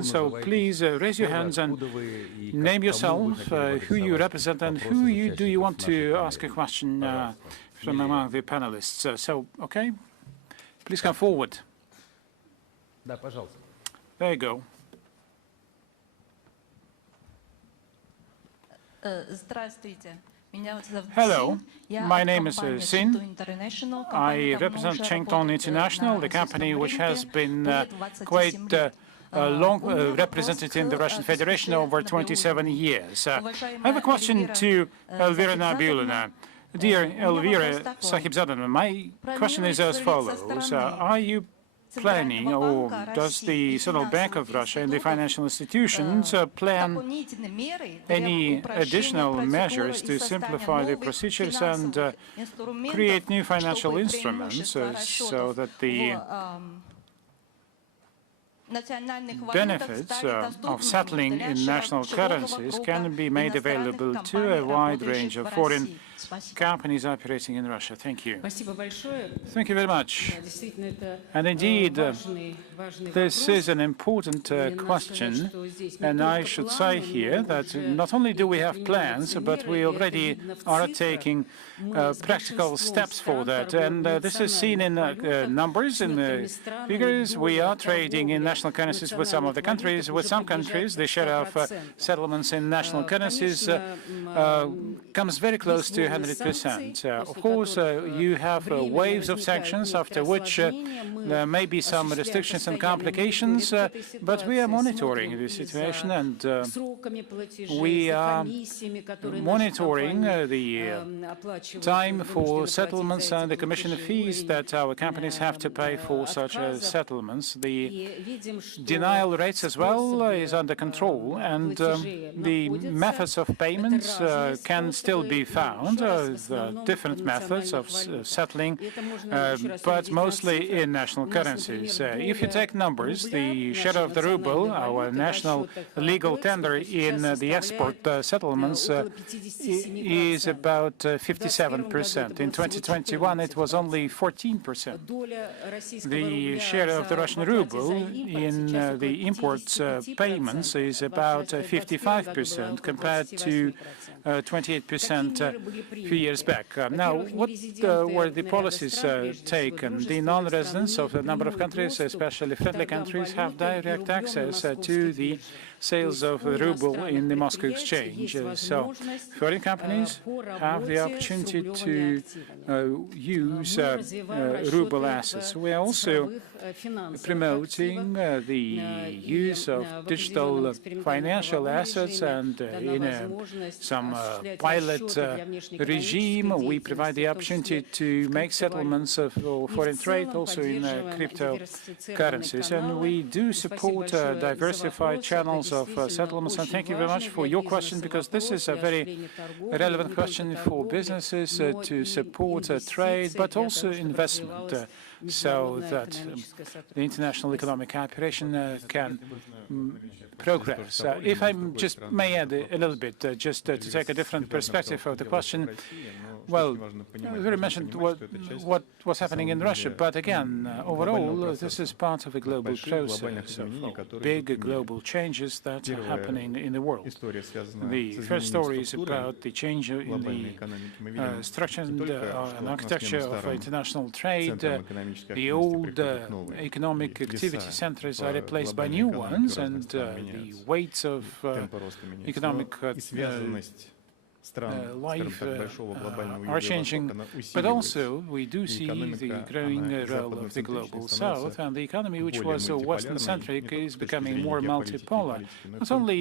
question, so please raise your hands and name yourself, who you represent, and who do you want to ask a question from among the panelists. Okay, please come forward. There you go. Hello, my name is Sin. I represent Chengtong International, the company which has been quite long represented in the Russian Federation over 27 years. I have a question to Elvira Nabiulina. Dear Elvira Sahibzadana, my question is as follows. Are you planning, or does the Central Bank of Russia and the financial institutions plan any additional measures to simplify the procedures and create new financial instruments so that the benefits of settling in national currencies can be made available to a wide range of foreign companies operating in Russia? Thank you. Thank you very much. And indeed, this is an important question. And I should say here that not only do we have plans, but we already are taking practical steps for that. And this is seen in numbers, in the figures. We are trading in national currencies with some of the countries. With some countries, the share of settlements in national currencies comes very close to 100%. Of course, you have waves of sanctions, after which there may be some restrictions and complications, but we are monitoring the situation, and we are monitoring the time for settlements and the commission fees that our companies have to pay for such settlements. The denial rates as well is under control, and the methods of payments can still be found, different methods of settling, but mostly in national currencies. If you take numbers, the share of the ruble, our national legal tender in the export settlements, is about 57%. In 2021, it was only 14%. The share of the Russian ruble in the imports payments is about 55% compared to 28% a few years back. Now, what were the policies taken? The non-residents of a number of countries, especially friendly countries, have direct access to the sales of the ruble in the Moscow exchange. So foreign companies have the opportunity to use ruble assets. We are also promoting the use of digital financial assets, and in some pilot regime, we provide the opportunity to make settlements of foreign trade also in cryptocurrencies. And we do support diversified channels of settlements. And thank you very much for your question, because this is a very relevant question for businesses to support trade, but also investment, so that the international economic cooperation can progress. If I just may add a little bit, just to take a different perspective of the question, well, we already mentioned what's happening in Russia, but again, overall, this is part of a global process of big global changes that are happening in the world. The first story is about the change in the structure and architecture of international trade. The old economic activity centers are replaced by new ones, and the weights of economic life are changing, but also we do see the growing role of the global south, and the economy, which was Western-centric, is becoming more multipolar, not only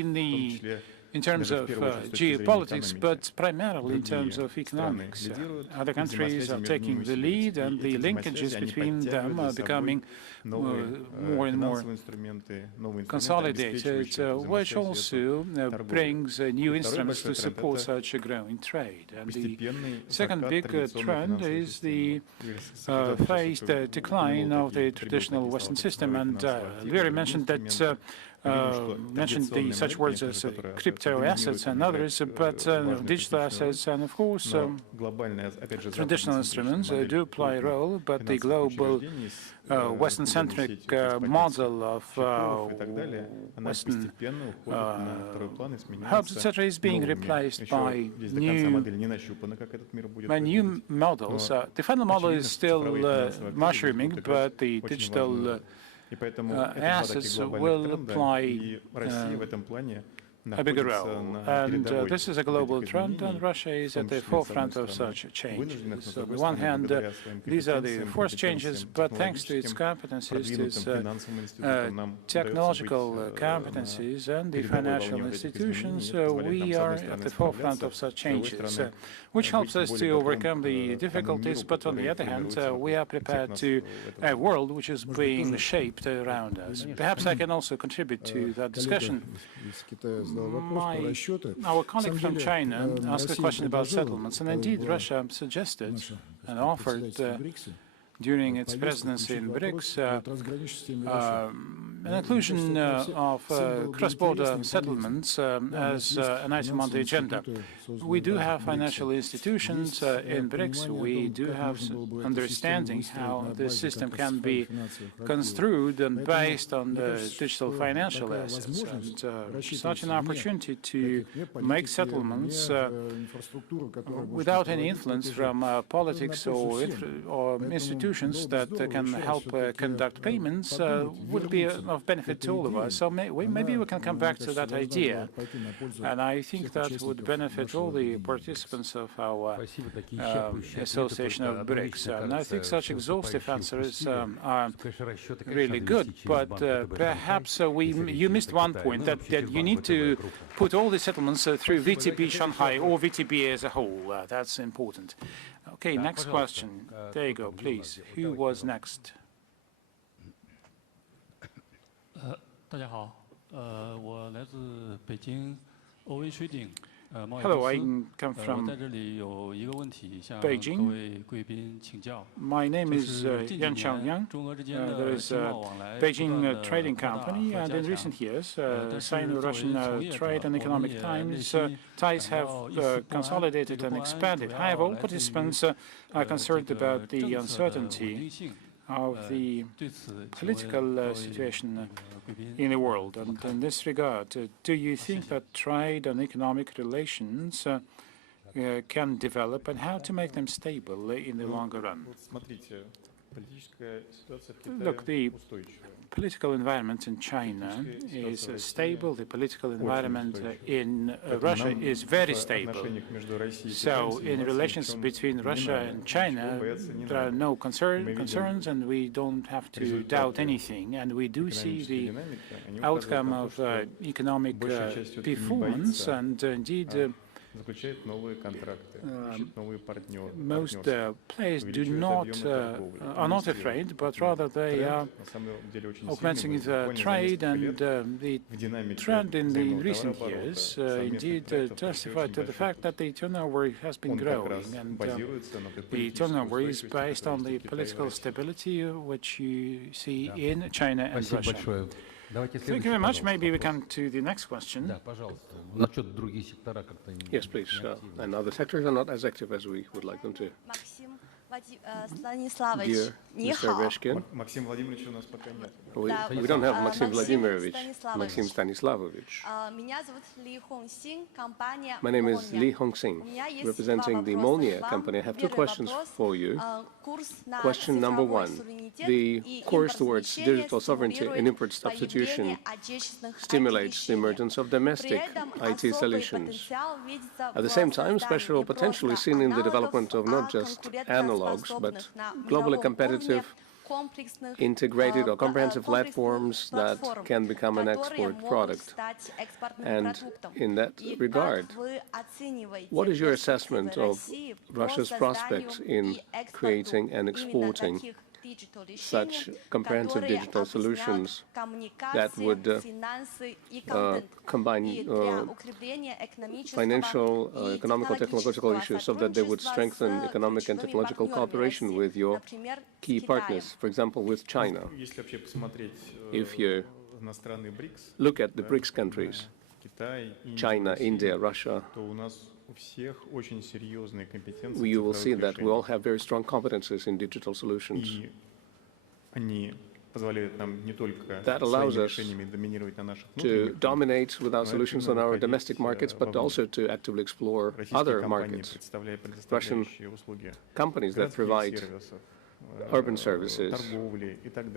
in terms of geopolitics, but primarily in terms of economics. Other countries are taking the lead, and the linkages between them are becoming more and more consolidated, which also brings new instruments to support such a growing trade. And the second big trend is the phased decline of the traditional Western system. And Vera mentioned that mentioned such words as crypto assets and others, but digital assets and, of course, traditional instruments do play a role, but the global Western-centric model of Western hubs, etc., is being replaced by new models. The final model is still mushrooming, but the digital assets will play a bigger role. And this is a global trend, and Russia is at the forefront of such changes. So on the one hand, these are the forced changes, but thanks to its competencies, its technological competencies and the financial institutions, we are at the forefront of such changes, which helps us to overcome the difficulties. But on the other hand, we are prepared to a world which is being shaped around us. Perhaps I can also contribute to that discussion. Our colleague from China asked a question about settlements, and indeed Russia suggested and offered during its presidency in BRICS an inclusion of cross-border settlements as an item on the agenda. We do have financial institutions in BRICS. We do have understanding how this system can be construed and based on the digital financial assets. And such an opportunity to make settlements without any influence from politics or institutions that can help conduct payments would be of benefit to all of us. So maybe we can come back to that idea. And I think that would benefit all the participants of our association of BRICS. And I think such exhaustive answers are really good. But perhaps you missed one point, that you need to put all the settlements through VTB Shanghai or VTB as a whole. That's important. Okay, next question. There you go, please. Who was next? Hello, I come from Beijing. My name is Yan Changyang. There is a Beijing trading company, and in recent years, Sino-Russian trade and economic ties have consolidated and expanded. However, all participants are concerned about the uncertainty of the political situation in the world. And in this regard, do you think that trade and economic relations can develop, and how to make them stable in the longer run? Look, the political environment in China is stable. The political environment in Russia is very stable. So in relations between Russia and China, there are no concerns, and we don't have to doubt anything. And we do see the outcome of economic performance, and indeed most players are not afraid, but rather they are augmenting the trade, and the trend in recent years indeed testified to the fact that the turnover has been growing, and the turnover is based on the political stability which you see in China and Russia. Thank you very much. Maybe we come to the next question. Yes, please. And other sectors are not as active as we would like them to. Dear Mr. Veshkin, we don't have Maxim Vladimirovich, Maxim Stanislavovich. My name is Li Hongsing, representing the Molniya company. I have two questions for you. Question number one, the course towards digital sovereignty and import substitution stimulates the emergence of domestic IT solutions. At the same time, special potential is seen in the development of not just analogs, but globally competitive, integrated or comprehensive platforms that can become an export product. And in that regard, what is your assessment of Russia's prospects in creating and exporting such comprehensive digital solutions that would combine financial, economical, technological issues so that they would strengthen economic and technological cooperation with your key partners, for example, with China? If you look at the BRICS countries, China, India, Russia, you will see that we all have very strong competences in digital solutions. That allows us to dominate with our solutions on our domestic markets, but also to actively explore other markets. Russian companies that provide urban services,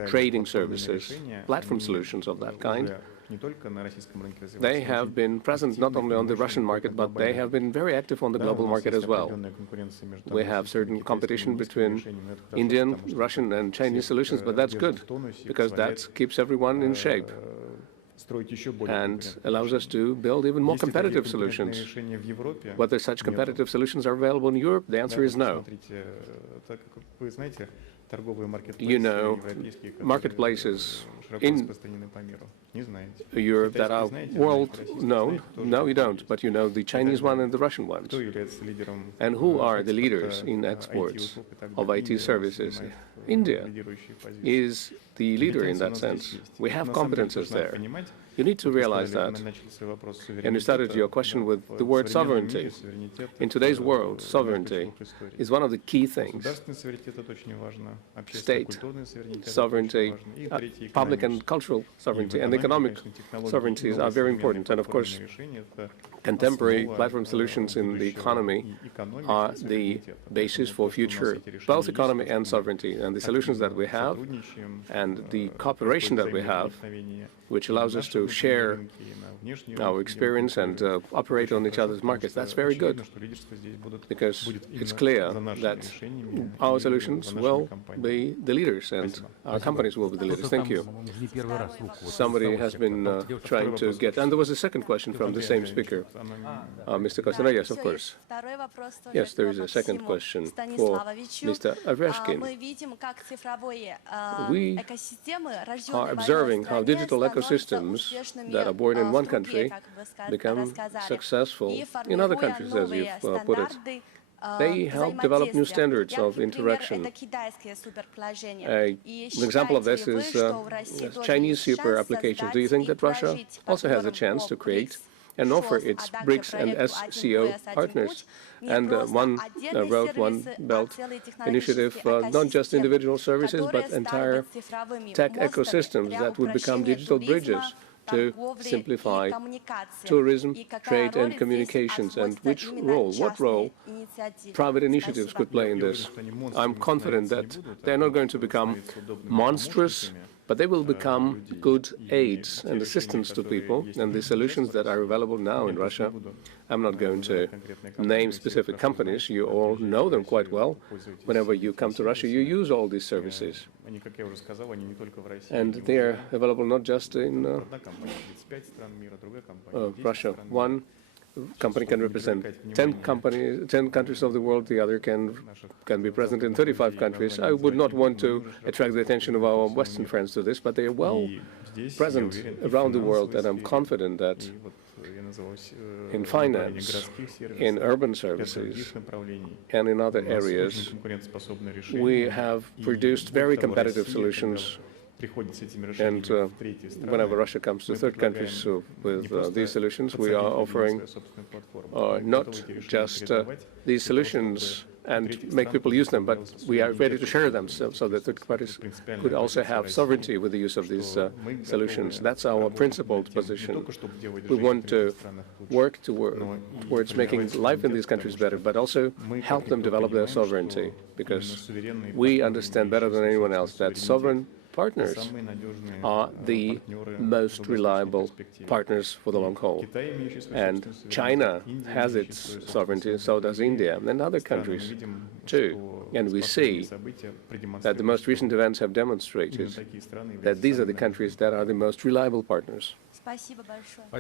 trading services, platform solutions of that kind, they have been present not only on the Russian market, but they have been very active on the global market as well. We have certain competition between Indian, Russian, and Chinese solutions, but that's good, because that keeps everyone in shape and allows us to build even more competitive solutions. Whether such competitive solutions are available in Europe, the answer is no. You know, marketplaces in Europe that are world known. No, you don't, but you know the Chinese one and the Russian ones. And who are the leaders in exports of IT services? India is the leader in that sense. We have competences there. You need to realize that. And you started your question with the word sovereignty. In today's world, sovereignty is one of the key things. State sovereignty, public and cultural sovereignty, and economic sovereignties are very important. And of course, contemporary platform solutions in the economy are the basis for future both economy and sovereignty. And the solutions that we have and the cooperation that we have, which allows us to share our experience and operate on each other's markets, that's very good, because it's clear that our solutions will be the leaders and our companies will be the leaders. Thank you. Somebody has been trying to get, and there was a second question from the same speaker. Mr. Kostner, yes, of course. Yes, there is a second question for Mr. Avreshkin. We are observing how digital ecosystems that are born in one country become successful in other countries, as you've put it. They help develop new standards of interaction. An example of this is Chinese super applications. Do you think that Russia also has a chance to create and offer its BRICS and SCO partners? And One Road, One Belt initiative, not just individual services, but entire tech ecosystems that would become digital bridges to simplify tourism, trade, and communications. And what role private initiatives could play in this? I'm confident that they're not going to become monstrous, but they will become good aids and assistance to people. And the solutions that are available now in Russia, I'm not going to name specific companies. You all know them quite well. Whenever you come to Russia, you use all these services. And they are available not just in Russia. One company can represent 10 countries of the world. The other can be present in 35 countries. I would not want to attract the attention of our Western friends to this, but they are well present around the world, and I'm confident that in finance, in urban services, and in other areas, we have produced very competitive solutions. And whenever Russia comes to third countries with these solutions, we are offering not just these solutions and make people use them, but we are ready to share them so that third parties could also have sovereignty with the use of these solutions. That's our principled position. We want to work towards making life in these countries better, but also help them develop their sovereignty, because we understand better than anyone else that sovereign partners are the most reliable partners for the long haul. And China has its sovereignty, so does India, and other countries too. And we see that the most recent events have demonstrated that these are the countries that are the most reliable partners.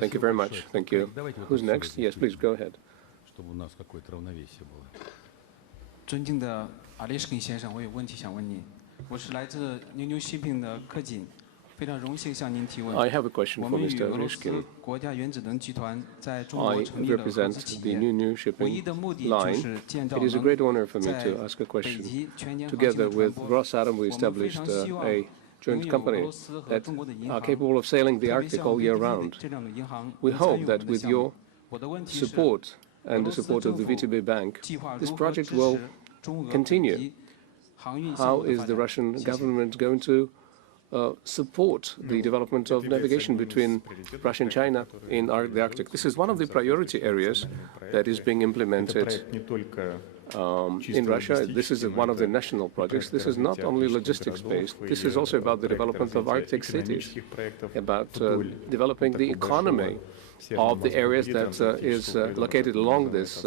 Thank you very much. Thank you. Who's next? Yes, please, go ahead. I have a question for Mr. Orishkin. I represent the New Shipping Line. It is a great honor for me to ask a question. Together with Rosatom, we established a joint company that are capable of sailing the Arctic all year round. We hope that with your support and the support of the VTB Bank, this project will continue. How is the Russian government going to support the development of navigation between Russia and China in the Arctic? This is one of the priority areas that is being implemented in Russia. This is one of the national projects. This is not only logistics-based. This is also about the development of Arctic cities, about developing the economy of the areas that is located along this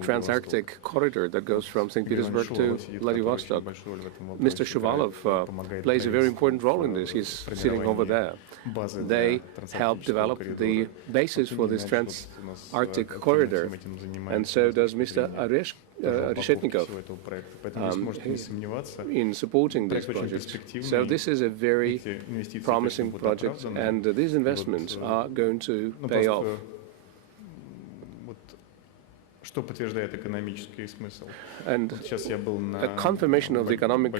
trans-Arctic corridor that goes from St. Petersburg to Vladivostok. Mr. Shuvalov plays a very important role in this. He's sitting over there. They help develop the basis for this trans-Arctic corridor, and so does Mr. Reshetnikov in supporting this project. So this is a very promising project, and these investments are going to pay off. And a confirmation of the economic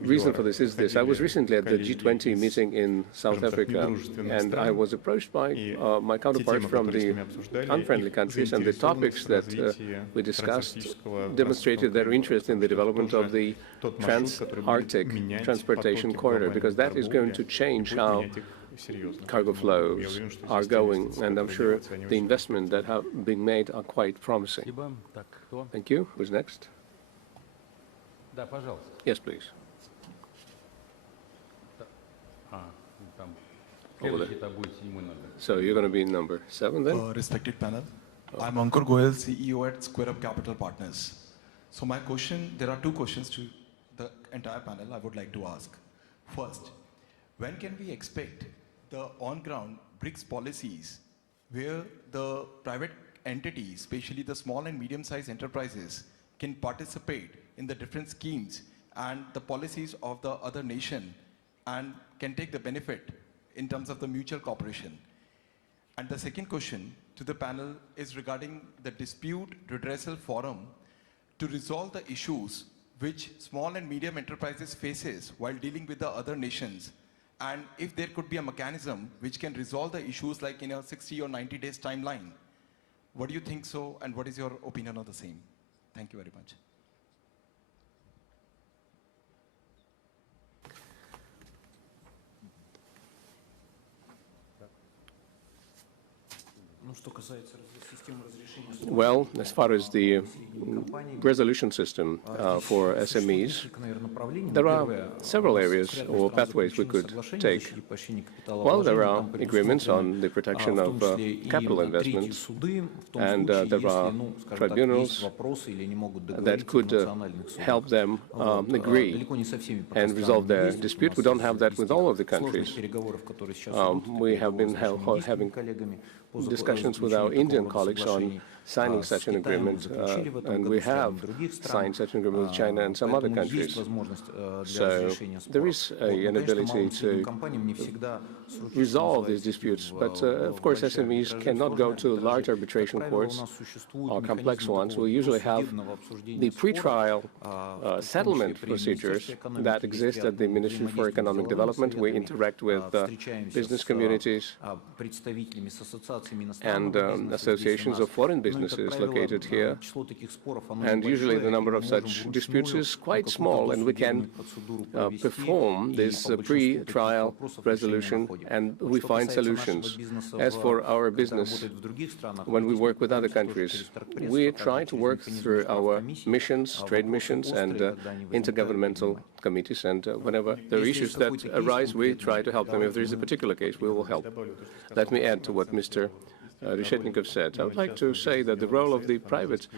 reason for this is this. I was recently at the G20 meeting in South Africa, and I was approached by my counterparts from the unfriendly countries, and the topics that we discussed demonstrated their interest in the development of the trans-Arctic transportation corridor, because that is going to change how cargo flows are going, and I'm sure the investment that have been made are quite promising. Thank you. Who's next? Yes, please. Over there. So you're going to be in number 7 then? Respected panel, I'm Ankur Goyal, CEO at Square Up Capital Partners. So my question, there are 2 questions to the entire panel I would like to ask. First, when can we expect the on-ground BRICS policies where the private entities, especially the small and medium-sized enterprises, can participate in the different schemes and the policies of the other nation and can take the benefit in terms of the mutual cooperation? And the second question to the panel is regarding the dispute redressal forum to resolve the issues which small and medium enterprises faces while dealing with the other nations, and if there could be a mechanism which can resolve the issues like in a 60 or 90 days timeline. What do you think so, and what is your opinion on the same? Thank you very much. Well, as far as the resolution system for SMEs, there are several areas or pathways we could take. Well, there are agreements on the protection of capital investments, and there are tribunals that could help them agree and resolve their dispute. We don't have that with all of the countries. We have been having discussions with our Indian colleagues on signing such an agreement, and we have signed such an agreement with China and some other countries. So there is an ability to resolve these disputes, but of course SMEs cannot go to large arbitration courts or complex ones. We usually have the pre-trial settlement procedures that exist at the Ministry for Economic Development. We interact with business communities and associations of foreign businesses located here, and usually the number of such disputes is quite small, and we can perform this pre-trial resolution and we find solutions. As for our business, when we work with other countries, we try to work through our missions, trade missions, and intergovernmental committees, and whenever there are issues that arise, we try to help them. If there is a particular case, we will help. Let me add to what Mr. Reshetnikov said. I would like to say that the role of the private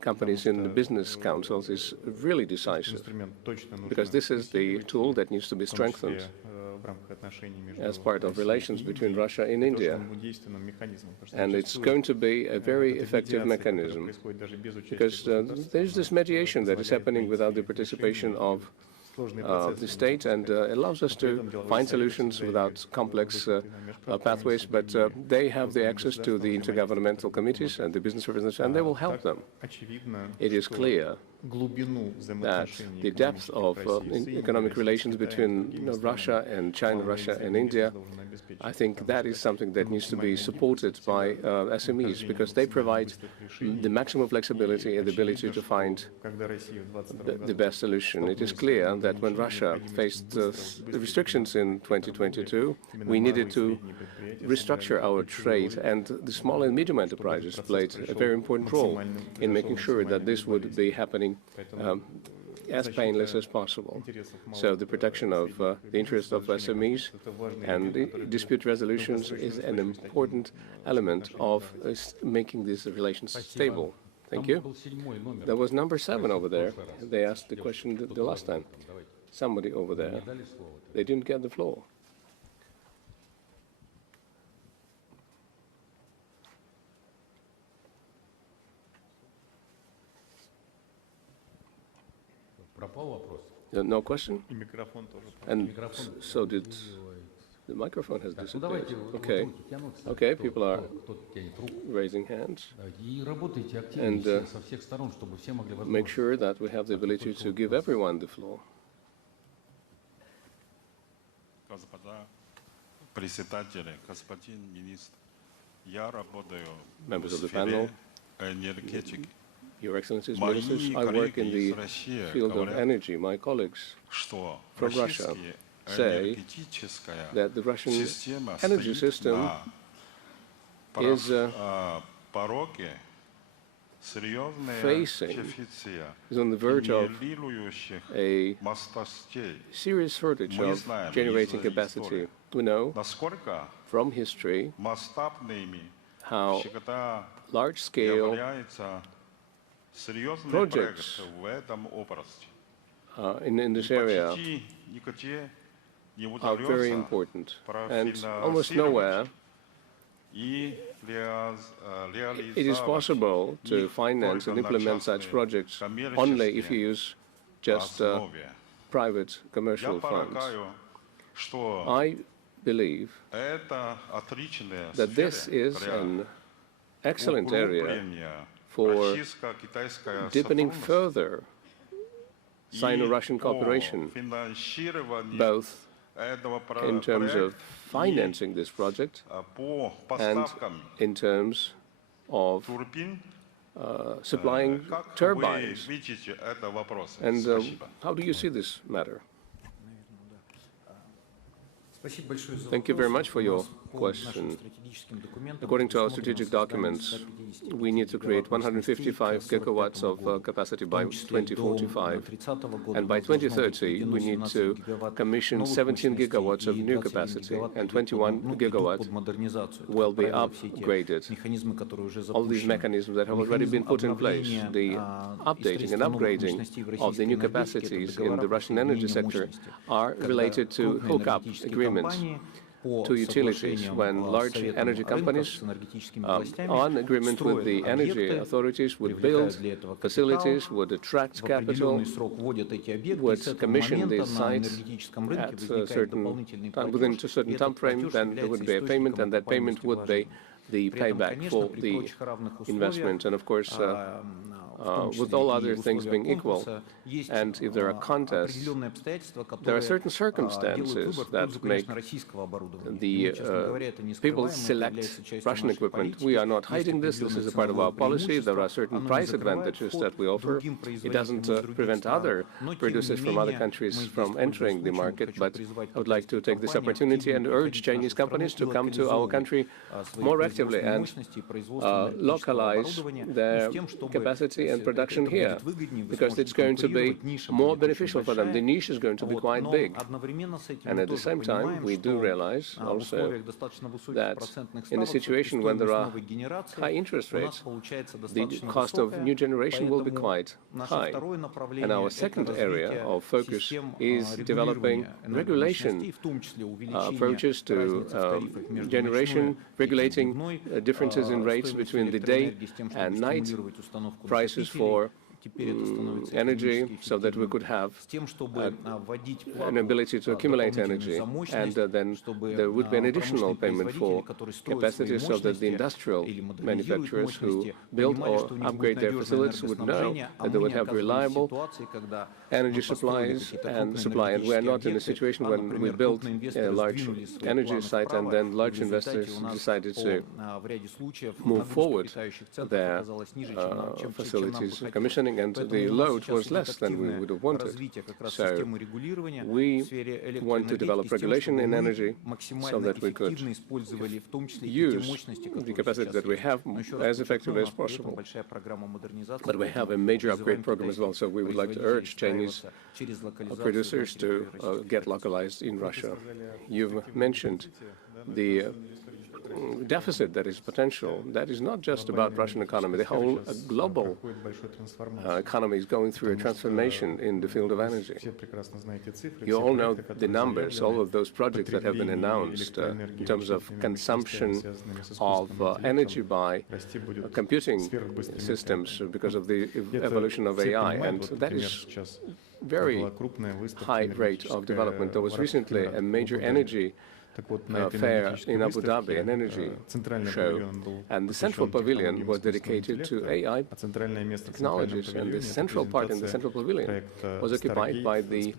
companies in the business councils is really decisive, because this is the tool that needs to be strengthened as part of relations between Russia and India. And it's going to be a very effective mechanism, because there's this mediation that is happening without the participation of the state, and allows us to find solutions without complex pathways, but they have the access to the intergovernmental committees and the business representatives, and they will help them. It is clear that the depth of economic relations between Russia and China, Russia and India, I think that is something that needs to be supported by SMEs, because they provide the maximum flexibility and the ability to find the best solution. It is clear that when Russia faced restrictions in 2022, we needed to restructure our trade, and the small and medium enterprises played a very important role in making sure that this would be happening as painless as possible. So the protection of the interests of SMEs and dispute resolutions is an important element of making these relations stable. Thank you. There was number 7 over there. They asked the question the last time. Somebody over there. They didn't get the floor. No question? And so did the microphone has disappeared. Okay. Okay, people are raising hands. And make sure that we have the ability to give everyone the floor. Members of the panel, Your Excellencies, Ministers, I work in the field of energy. My colleagues from Russia say that the Russian energy system is is on the verge of a serious shortage of generating capacity. We know from history how large-scale projects in this area are very important, and almost nowhere it is possible to finance and implement such projects only if you use just private commercial funds. I believe that this is an excellent area for deepening further Sino-Russian cooperation, both in terms of financing this project and in terms of supplying turbines. And how do you see this matter? Thank you very much for your question. According to our strategic documents, we need to create 155 gigawatts of capacity by 2045. And by 2030, we need to commission 17 gigawatts of new capacity, and 21 gigawatts will be upgraded. All these mechanisms that have already been put in place, the updating and upgrading of the new capacities in the Russian energy sector, are related to hookup agreements to utilities. When large energy companies on agreement with the energy authorities would build facilities, would attract capital, would commission these sites at a certain time, within a certain time frame, then there would be a payment, and that payment would be the payback for the investment. And of course, with all other things being equal, and if there are contests, there are certain circumstances that make the people select Russian equipment. We are not hiding this. This is a part of our policy. There are certain price advantages that we offer. It doesn't prevent other producers from other countries from entering the market, but I would like to take this opportunity and urge Chinese companies to come to our country more actively and localize their capacity and production here, because it's going to be more beneficial for them. The niche is going to be quite big. And at the same time, we do realize also that in a situation when there are high interest rates, the cost of new generation will be quite high. And our second area of focus is developing regulation approaches to generation, regulating differences in rates between the day and night prices for energy so that we could have an ability to accumulate energy, and then there would be an additional payment for capacity so that the industrial manufacturers who build or upgrade their facilities would know that they would have reliable energy supplies and supply. And we are not in a situation when we build a large energy site and then large investors decided to move forward their facilities commissioning, and the load was less than we would have wanted. So we want to develop regulation in energy so that we could use the capacity that we have as effectively as possible. But we have a major upgrade program as well, so we would like to urge Chinese producers to get localized in Russia. You've mentioned the deficit that is potential. That is not just about Russian economy. The whole global economy is going through a transformation in the field of energy. You all know the numbers, all of those projects that have been announced in terms of consumption of energy by computing systems because of the evolution of AI, and that is very high rate of development. There was recently a major energy fair in Abu Dhabi, an energy show, and the central pavilion was dedicated to AI technologies, and the central part in the central pavilion was occupied by the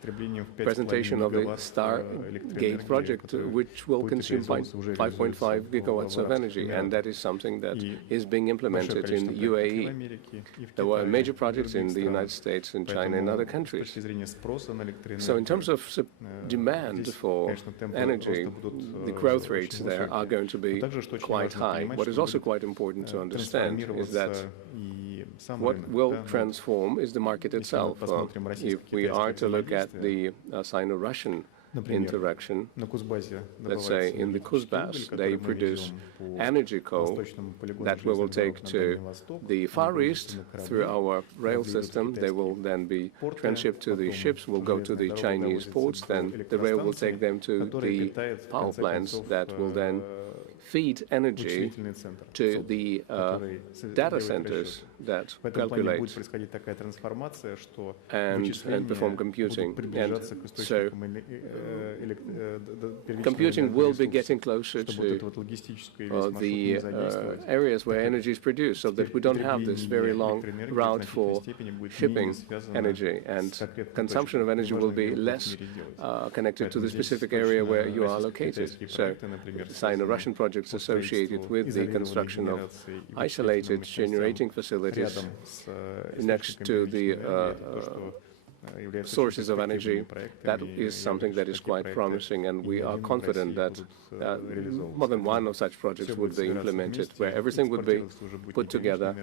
presentation of the Stargate project, which will consume 5.5 gigawatts of energy, and that is something that is being implemented in UAE. There were major projects in the United States, in China, and other countries. So in terms of demand for energy, the growth rates there are going to be quite high. What is also quite important to understand is that what will transform is the market itself. If we are to look at the Sino-Russian interaction, let's say in the Kuzbass, they produce energy coal that we will take to the Far East through our rail system. They will then be transshipped to the ships, will go to the Chinese ports, then the rail will take them to the power plants that will then feed energy to the data centers that calculate and perform computing. And so computing will be getting closer to the areas where energy is produced, so that we don't have this very long route for shipping energy, and consumption of energy will be less connected to the specific area where you are located. So the Sino-Russian projects associated with the construction of isolated generating facilities next to the sources of energy, that is something that is quite promising, and we are confident that more than one of such projects would be implemented, where everything would be put together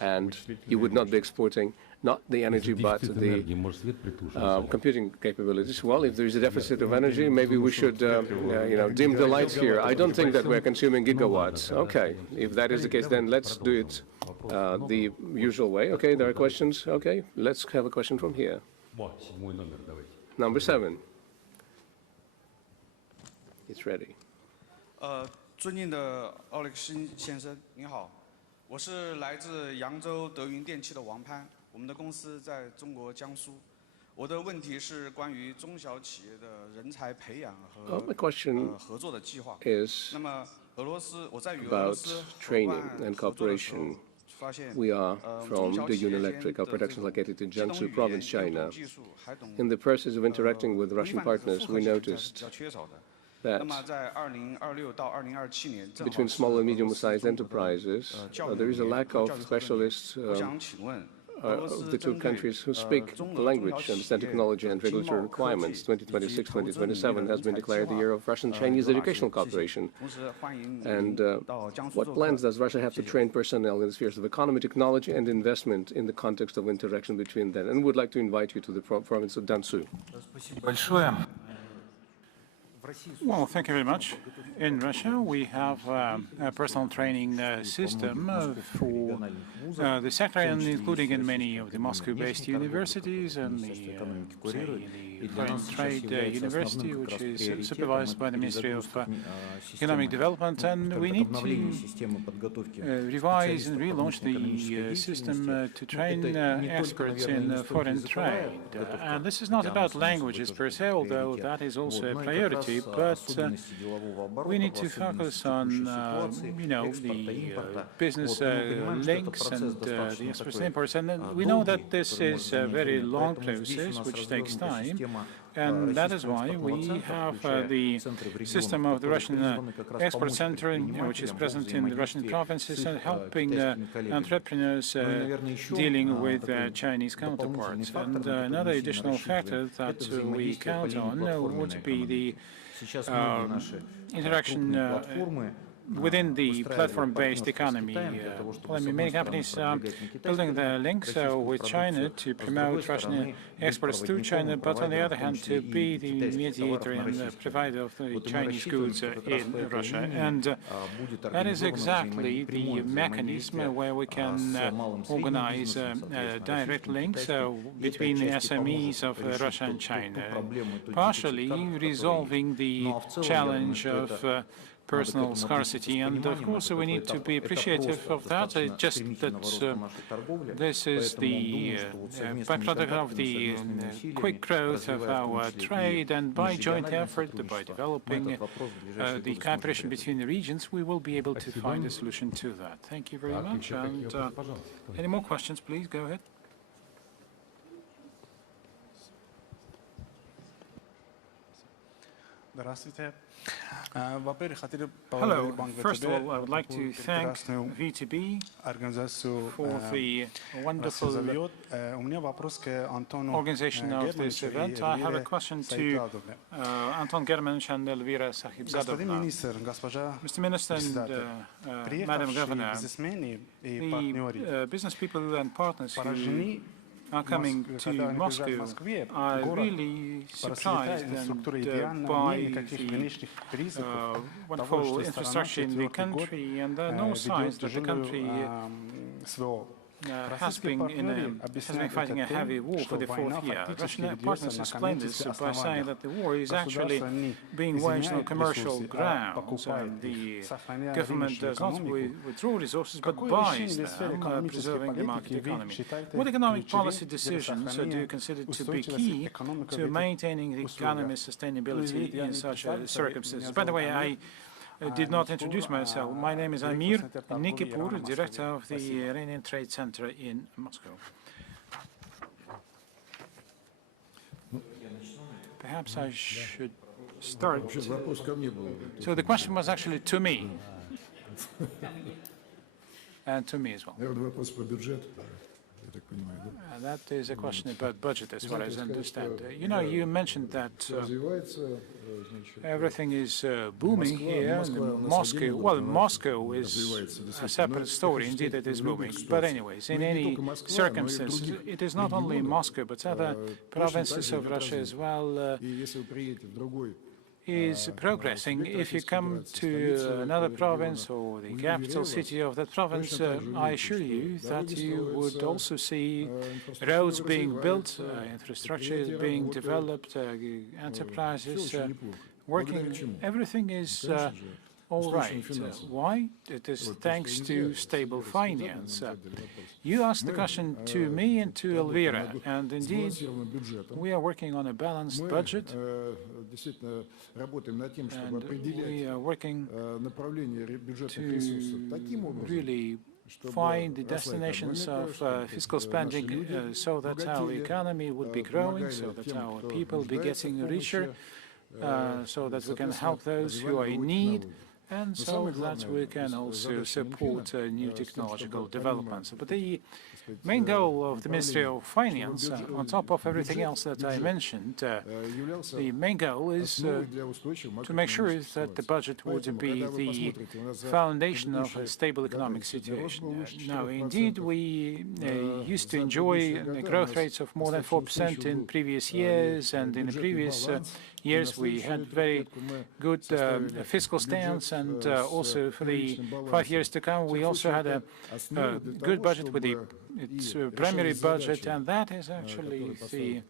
and you would not be exporting not the energy but the computing capabilities. Well, if there is a deficit of energy, maybe we should dim the lights here. I don't think that we're consuming gigawatts. Okay, if that is the case, then let's do it the usual way. Okay, there are questions. Okay, let's have a question from here. Number 7. It's ready. 尊敬的奥利克辛先生，您好，我是来自扬州德云电器的王潘，我们的公司在中国江苏。我的问题是关于中小企业的人才培养和合作的计划。那么俄罗斯，我在与俄罗斯合作的时候。 We are from the Unelectric, our production located in Jiangsu Province, China. In the process of interacting with Russian partners, we noticed that between small and medium-sized enterprises, there is a lack of specialists of the two countries who speak the language, understand technology and regulatory requirements. 2026-2027 has been declared the year of Russian-Chinese educational cooperation. And what plans does Russia have to train personnel in the spheres of economy, technology, and investment in the context of interaction between them? And would like to invite you to the province of Dansu. Well, thank you very much. In Russia, we have a personal training system for the sector, and including in many of the Moscow-based universities and the Foreign Trade University, which is supervised by the Ministry of Economic Development. And we need to revise and relaunch the system to train experts in foreign trade. And this is not about languages per se, although that is also a priority, but we need to focus on, the business links and the exports and imports. And we know that this is a very long process, which takes time. And that is why we have the system of the Russian Export Center, which is present in the Russian provinces, and helping entrepreneurs dealing with Chinese counterparts. And another additional factor that we count on would be the interaction within the platform-based economy. Many companies are building their links with China to promote Russian exports to China, but on the other hand, to be the mediator and provider of the Chinese goods in Russia. And that is exactly the mechanism where we can organize direct links between the SMEs of Russia and China, partially resolving the challenge of personal scarcity. And of course, we need to be appreciative of that. Just that this is the byproduct of the quick growth of our trade, and by joint effort, by developing the cooperation between the regions, we will be able to find a solution to that. Thank you very much. And any more questions, please? Go ahead. Hello. First of all, I would like to thank VTB for the wonderful organization of this event. I have a question to Anton Germanch and Elvira Sahibzadovna. Mr. Minister and Madam Governor, the business people and partners who are coming to Moscow are really surprised by the wonderful infrastructure in the country, and there are no signs that the country has been fighting a heavy war for the fourth year. Russian partners explained this by saying that the war is actually being waged on commercial grounds, and the government does not withdraw resources but buys them, preserving the market economy. What economic policy decisions do you consider to be key to maintaining the economy's sustainability in such circumstances? By the way, I did not introduce myself. My name is Amir Nikipur, director of the Iranian Trade Center in Moscow. Perhaps I should start. So the question was actually to me, and to me as well. That is a question about budget, as far as I understand. You mentioned that everything is booming here in Moscow. Well, Moscow is a separate story. Indeed, it is booming. But anyways, in any circumstances, it is not only Moscow, but other provinces of Russia as well is progressing. If you come to another province or the capital city of that province, I assure you that you would also see roads being built, infrastructure being developed, enterprises working. Everything is all right. Why? It is thanks to stable finance. You asked the question to me and to Elvira, and indeed, we are working on a balanced budget, and we are working to really find the destinations of fiscal spending so that our economy would be growing, so that our people be getting richer, so that we can help those who are in need, and so that we can also support new technological developments. But the main goal of the Ministry of Finance, on top of everything else that I mentioned, the main goal is to make sure that the budget would be the foundation of a stable economic situation. Now, indeed, we used to enjoy growth rates of more than 4% in previous years, and in the previous years we had very good fiscal stance, and also for the 5 years to come we also had a good budget with its primary budget, and that is actually the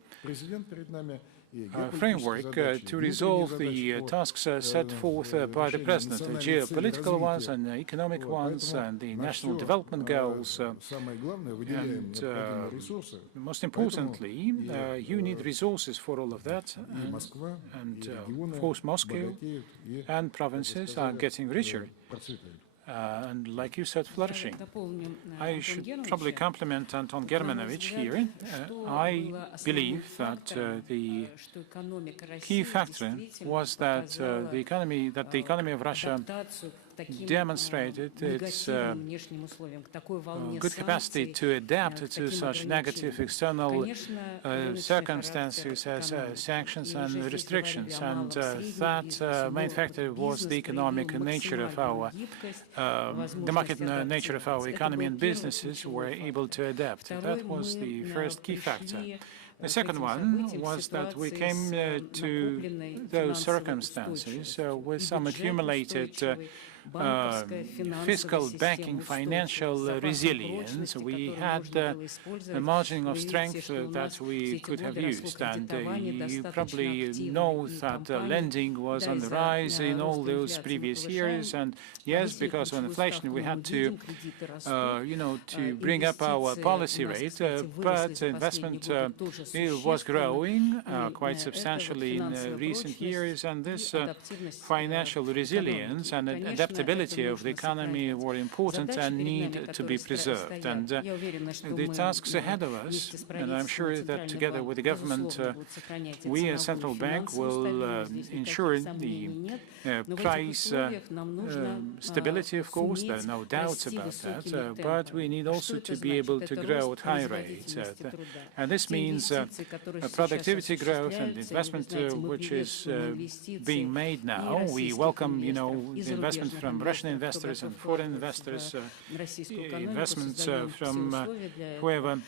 framework to resolve the tasks set forth by the President, the geopolitical ones and economic ones and the national development goals. And most importantly, you need resources for all of that. And of course, Moscow and provinces are getting richer. And like you said, flourishing. I should probably compliment Anton Germanovich here. I believe that the key factor was that the economy of Russia demonstrated its good capacity to adapt to such negative external circumstances as sanctions and restrictions, and that main factor was the economic nature of our the market nature of our economy, and businesses were able to adapt. That was the first key factor. The second one was that we came to those circumstances with some accumulated fiscal, banking, financial resilience. We had a margin of strength that we could have used, and you probably know that lending was on the rise in all those previous years. And yes, because of inflation, we had to, to bring up our policy rate, but investment was growing quite substantially in recent years, and this financial resilience and adaptability of the economy were important and need to be preserved. And the tasks ahead of us, and I'm sure that together with the government, we as central bank will ensure the price stability, of course. There are no doubts about that, but we need also to be able to grow at high rates. And this means productivity growth and investment which is being made now. We welcome, the investment from Russian investors and foreign investors, investments from whoever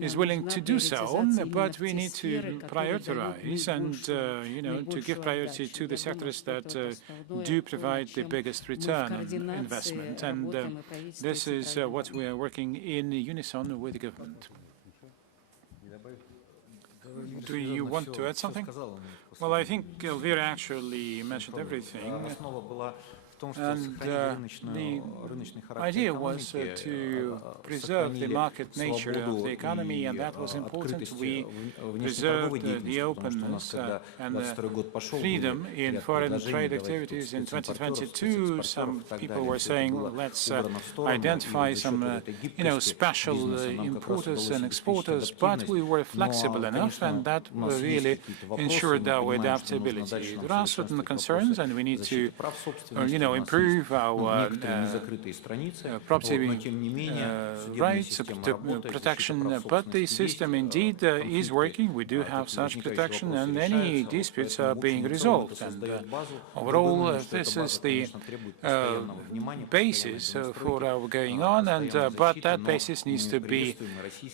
is willing to do so, but we need to prioritize and, to give priority to the sectors that do provide the biggest return on investment. And this is what we are working in unison with the government. Do you want to add something? Well, I think Elvira actually mentioned everything. And the idea was to preserve the market nature of the economy, and that was important. We preserved the openness and the freedom in foreign trade activities. In 2022, some people were saying, let's identify some, special importers and exporters, but we were flexible enough, and that really ensured our adaptability. There are certain concerns, and we need to, improve our property rights protection, but the system indeed is working. We do have such protection, and any disputes are being resolved. And overall, this is the basis for our going on, and but that basis needs to be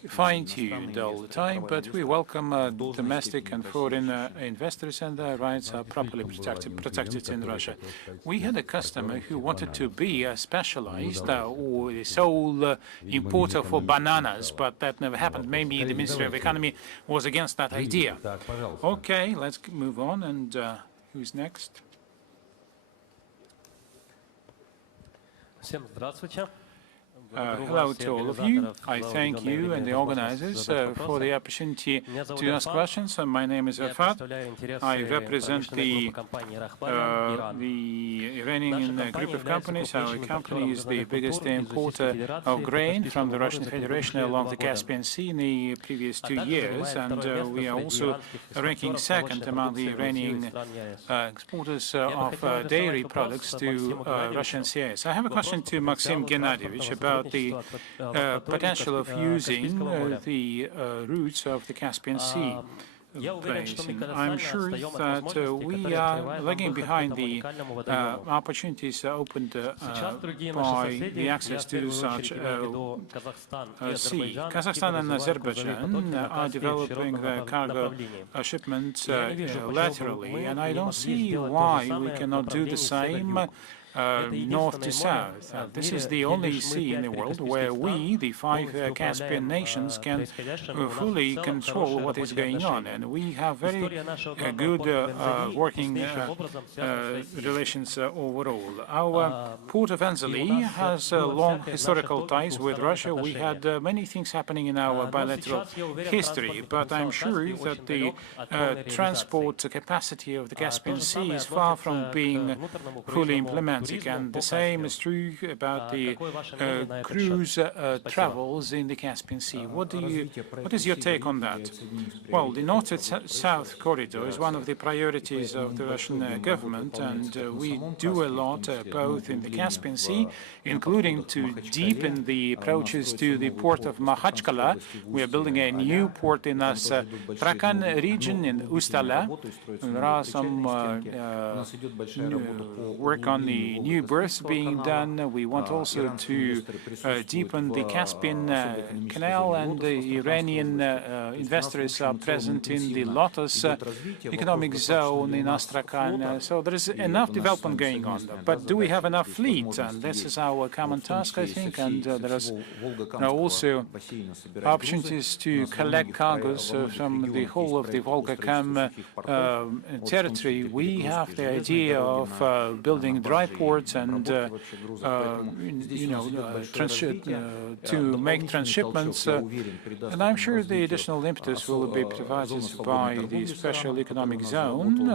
fine-tuned all the time. But we welcome domestic and foreign investors, and their rights are properly protected in Russia. We had a customer who wanted to be a specialized or the sole importer for bananas, but that never happened. Maybe the Ministry of Economy was against that idea. Okay, let's move on. And who's next? Hello to all of you. I thank you and the organizers for the opportunity to ask questions. My name is Afat. I represent the Iranian group of companies. Our company is the biggest importer of grain from the Russian Federation along the Caspian Sea in the previous 2 years, and we are also ranking second among the Iranian exporters of dairy products to Russian CIS. I have a question to Maxim Gennadievich about the potential of using the routes of the Caspian Sea. placing. I'm sure that we are lagging behind the opportunities opened by the access to such sea. Kazakhstan and Azerbaijan are developing their cargo shipments laterally, and I don't see why we cannot do the same north to south. This is the only sea in the world where we, the five Caspian nations, can fully control what is going on. And we have very good working relations overall. Our port of Anzali has long historical ties with Russia. We had many things happening in our bilateral history, but I'm sure that the transport capacity of the Caspian Sea is far from being fully implemented. And the same is true about the cruise travels in the Caspian Sea. What is your take on that? Well, the north to south corridor is one of the priorities of the Russian government, and we do a lot both in the Caspian Sea, including to deepen the approaches to the port of Makhachkala. We are building a new port in Astrakhan region in Ustala. There are some work on the new berths being done. We want also to deepen the Caspian Canal, and the Iranian investors are present in the Lotus economic zone in Astrakhan. So there is enough development going on. But do we have enough fleet? And this is our common task, I think. And there are also opportunities to collect cargoes from the whole of the Volga-Cam territory. We have the idea of building dry ports and to make transshipments, and I'm sure the additional impetus will be provided by the special economic zone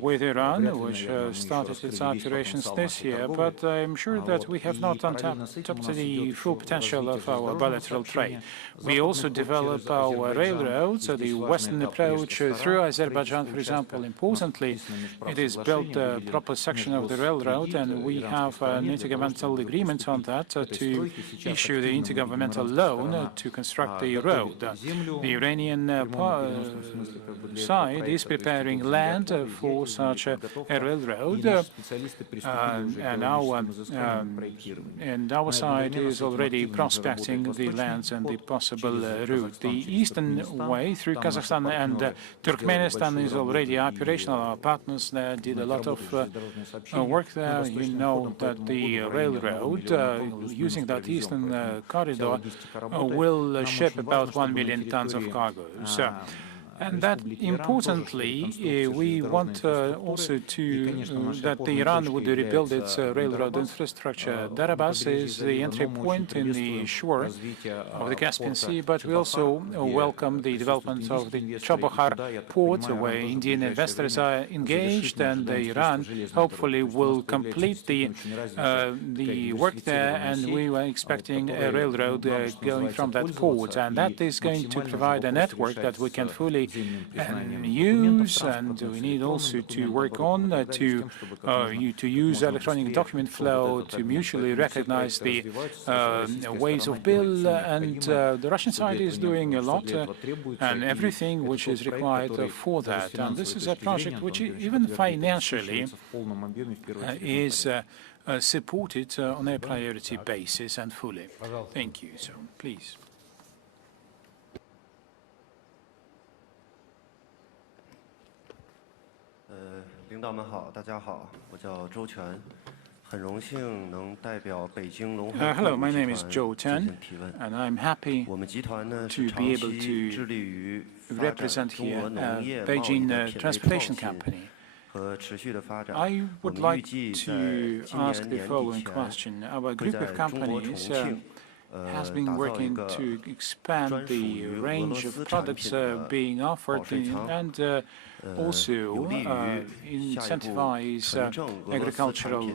with Iran, which started its operations this year. But I'm sure that we have not untapped the full potential of our bilateral trade. We also develop our railroads, the western approach through Azerbaijan, for example. Importantly, it is built a proper section of the railroad, and we have an intergovernmental agreement on that to issue the intergovernmental loan to construct the road. The Iranian side is preparing land for such a railroad, and our side is already prospecting the lands and the possible route. The eastern way through Kazakhstan and Turkmenistan is already operational. Our partners there did a lot of work there. You know that the railroad using that eastern corridor will ship about 1 million tons of cargoes. And that, importantly, we want also that Iran would rebuild its railroad infrastructure. Darabas is the entry point in the shore of the Caspian Sea, but we also welcome the development of the Chabahar port, where Indian investors are engaged, and Iran hopefully will complete the work there, and we were expecting a railroad going from that port, and that is going to provide a network that we can fully use, and we need also to work on to use electronic document flow to mutually recognize the ways of bill, and the Russian side is doing a lot and everything which is required for that. And this is a project which even financially is supported on a priority basis and fully. Thank you. So please. Hello, my name is Zhou Chen, and I'm happy to be able to represent here Beijing Transportation Company. I would like to ask the following question. Our group of companies has been working to expand the range of products being offered and also incentivize agricultural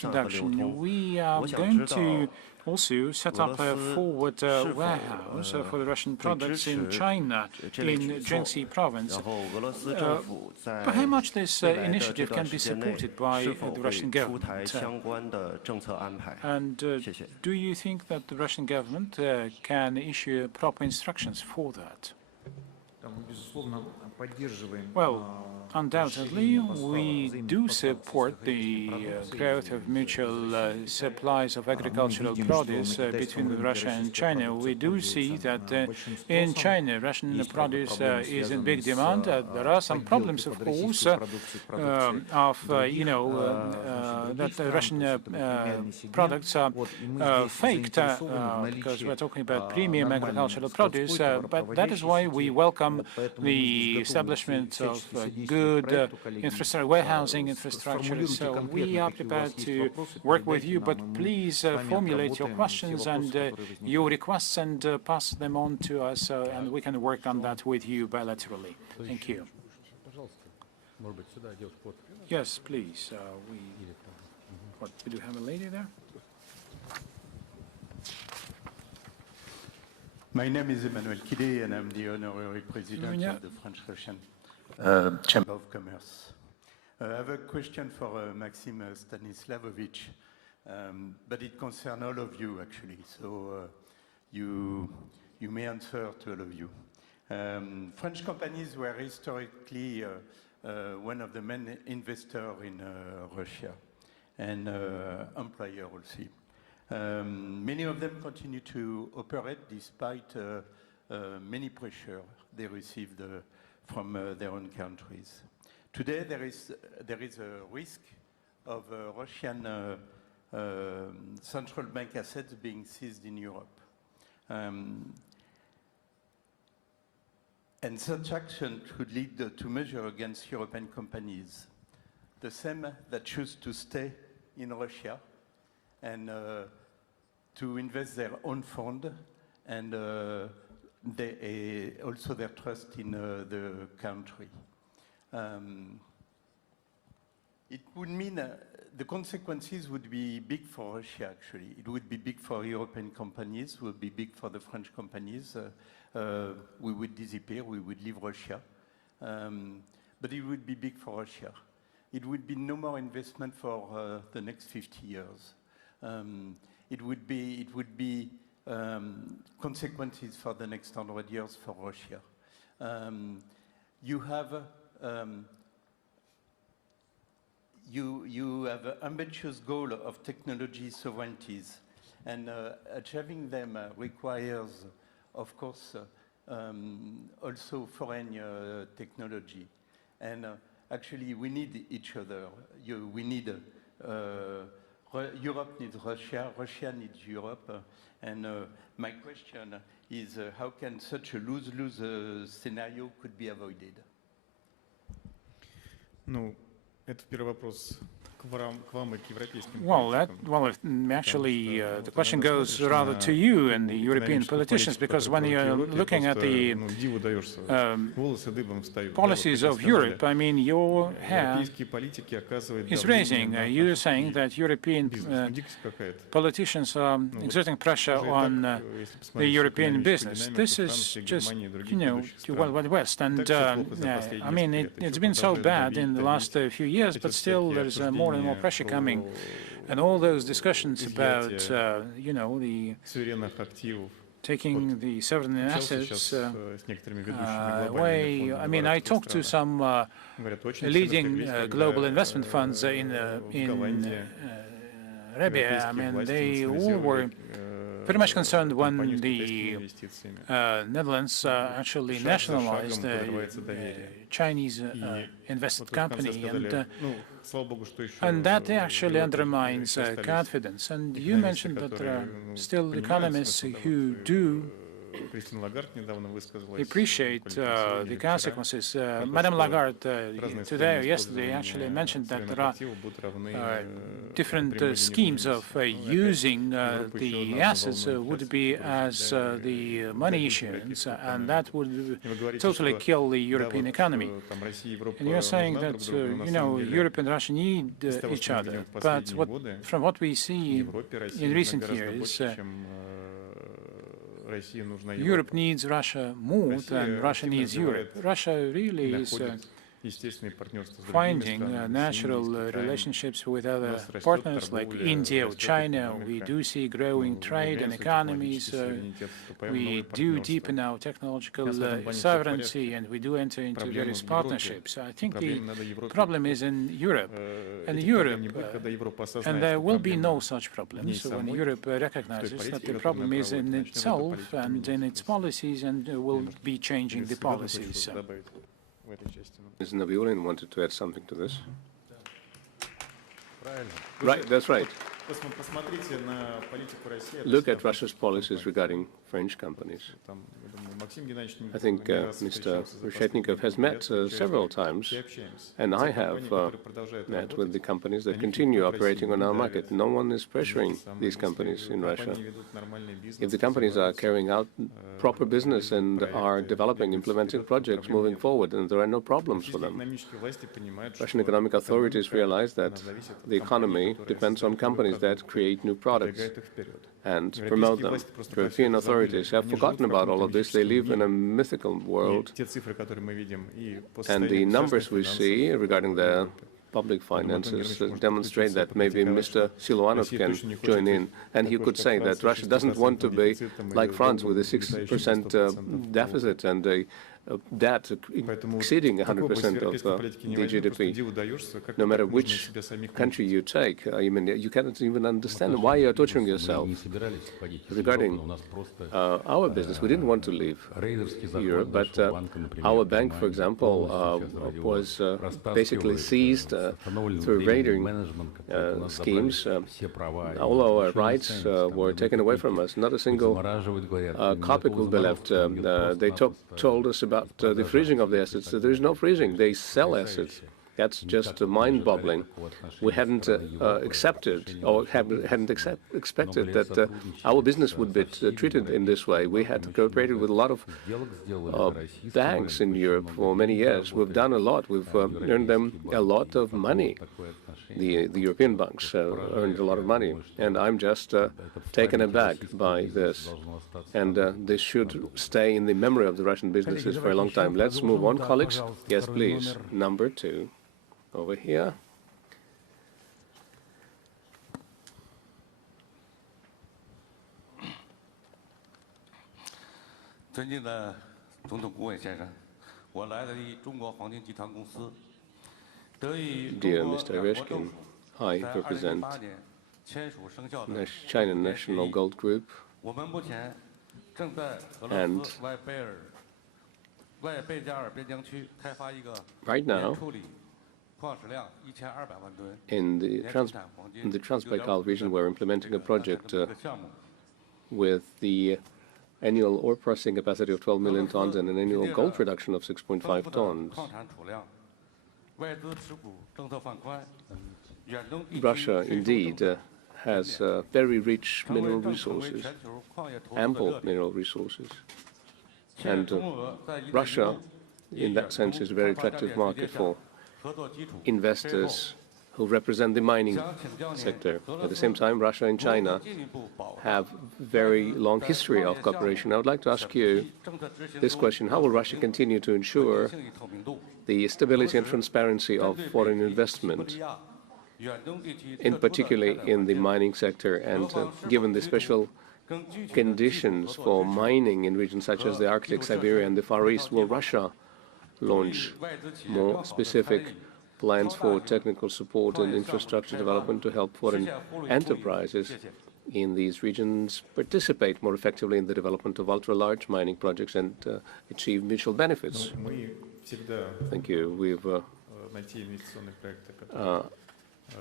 production. We are going to also set up a forward warehouse for the Russian products in China, in Jiangxi province. But how much this initiative can be supported by the Russian government? And do you think that the Russian government can issue proper instructions for that? Well, undoubtedly, we do support the growth of mutual supplies of agricultural produce between Russia and China. We do see that in China, Russian produce is in big demand. There are some problems, of course, that Russian products are faked because we're talking about premium agricultural produce. But that is why we welcome the establishment of good infrastructure, warehousing infrastructure. So we are prepared to work with you, but please formulate your questions and your requests and pass them on to us, and we can work on that with you bilaterally. Thank you. Yes, please. We do have a lady there? My name is Emmanuel Kide, and I'm the honorary president of the French-Russian Chamber of Commerce. I have a question for Maxim Stanislavovich, but it concerns all of you, actually, so you may answer to all of you. French companies were historically one of the main investors in Russia, and employer also. Many of them continue to operate despite many pressure they received from their own countries. Today, there is a risk of Russian central bank assets being seized in Europe. And such action could lead to measures against European companies, the same that choose to stay in Russia and to invest their own fund and also their trust in the country. It would mean the consequences would be big for Russia, actually. It would be big for European companies, it would be big for the French companies. We would disappear, we would leave Russia. But it would be big for Russia. It would be no more investment for the next 50 years. It would be consequences for the next 100 years for Russia. You have an ambitious goal of technology sovereignties, and achieving them requires, of course, also foreign technology. And actually, we need each other. We need Europe needs Russia, Russia needs Europe. And my question is, how can such a lose-lose scenario could be avoided? Ну, это первый вопрос к вам и к европейским actually, the question goes rather to you and the European politicians, because when you're looking at the policies of Europe, I mean, your hair is raising. You're saying that European politicians are exerting pressure on the European business. This is just, to Wild West. And I mean, it's been so bad in the last few years, but still there's more and more pressure coming. And all those discussions about, the taking the sovereign assets away. I mean, I talked to some leading global investment funds in Arabia. I mean, they all were pretty much concerned when the Netherlands actually nationalized the Chinese invested company, and that actually undermines confidence. And you mentioned that there are still economists who do appreciate the consequences. Madame Lagarde today or yesterday actually mentioned that there are different schemes of using the assets would be as the money issuance, and that would totally kill the European economy. And you're saying that, Europe and Russia need each other, but from what we see in recent years, Europe needs Russia more than Russia needs Europe. Russia really is finding natural relationships with other partners like India or China. We do see growing trade and economies. We do deepen our technological sovereignty, and we do enter into various partnerships. I think the problem is in Europe. And there will be no such problems when Europe recognizes that the problem is in itself and in its policies, and will be changing the policies. Ms. Nabiullin wanted to add something to this. Right, that's right. Look at Russia's policies regarding French companies. I think Mr. Reshetnikov has met several times, and I have met with the companies that continue operating on our market. No one is pressuring these companies in Russia. If the companies are carrying out proper business and are developing, implementing projects moving forward, and there are no problems for them. Russian economic authorities realize that the economy depends on companies that create new products and promote them. European authorities have forgotten about all of this. They live in a mythical world, and the numbers we see regarding their public finances demonstrate that. Maybe Mr. Siluanov can join in, and he could say that Russia doesn't want to be like France with a 6% deficit and a debt exceeding 100% of the GDP. No matter which country you take, I mean, you cannot even understand why you're torturing yourself. Regarding our business, we didn't want to leave Europe, but our bank, for example, was basically seized through raiding schemes. All our rights were taken away from us. Not a single kopeck will be left. They told us about the freezing of the assets. There is no freezing. They sell assets. That's just mind-boggling. We hadn't accepted or hadn't expected that our business would be treated in this way. We had cooperated with a lot of banks in Europe for many years. We've done a lot. We've earned them a lot of money. The European banks earned a lot of money, and I'm just taken aback by this. And this should stay in the memory of the Russian businesses for a long time. Let's move on, colleagues. Yes, please. Number 2. Over here. Dear Mr. Ereshkin, I represent China National Gold Group, and right now, in the Transbaikal region, we're implementing a project with the annual ore processing capacity of 12 million tons and an annual gold production of 6.5 tons. Russia, indeed, has very rich mineral resources, ample mineral resources. And Russia, in that sense, is a very attractive market for investors who represent the mining sector. At the same time, Russia and China have very long history of cooperation. I would like to ask you this question: how will Russia continue to ensure the stability and transparency of foreign investment, in particularly in the mining sector, and given the special conditions for mining in regions such as the Arctic, Siberia, and the Far East, will Russia launch more specific plans for technical support and infrastructure development to help foreign enterprises in these regions participate more effectively in the development of ultra-large mining projects and achieve mutual benefits? Thank you. We've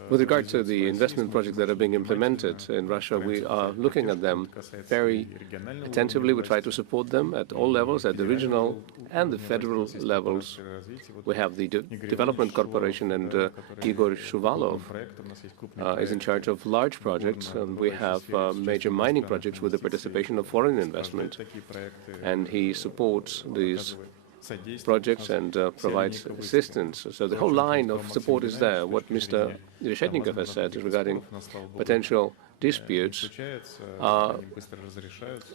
with regard to the investment projects that are being implemented in Russia, we are looking at them very attentively. We try to support them at all levels, at the regional and the federal levels. We have the Development Corporation, and Igor Shuvalov is in charge of large projects. We have major mining projects with the participation of foreign investment, and he supports these projects and provides assistance. So the whole line of support is there. What Mr. Reshetnikov has said regarding potential disputes,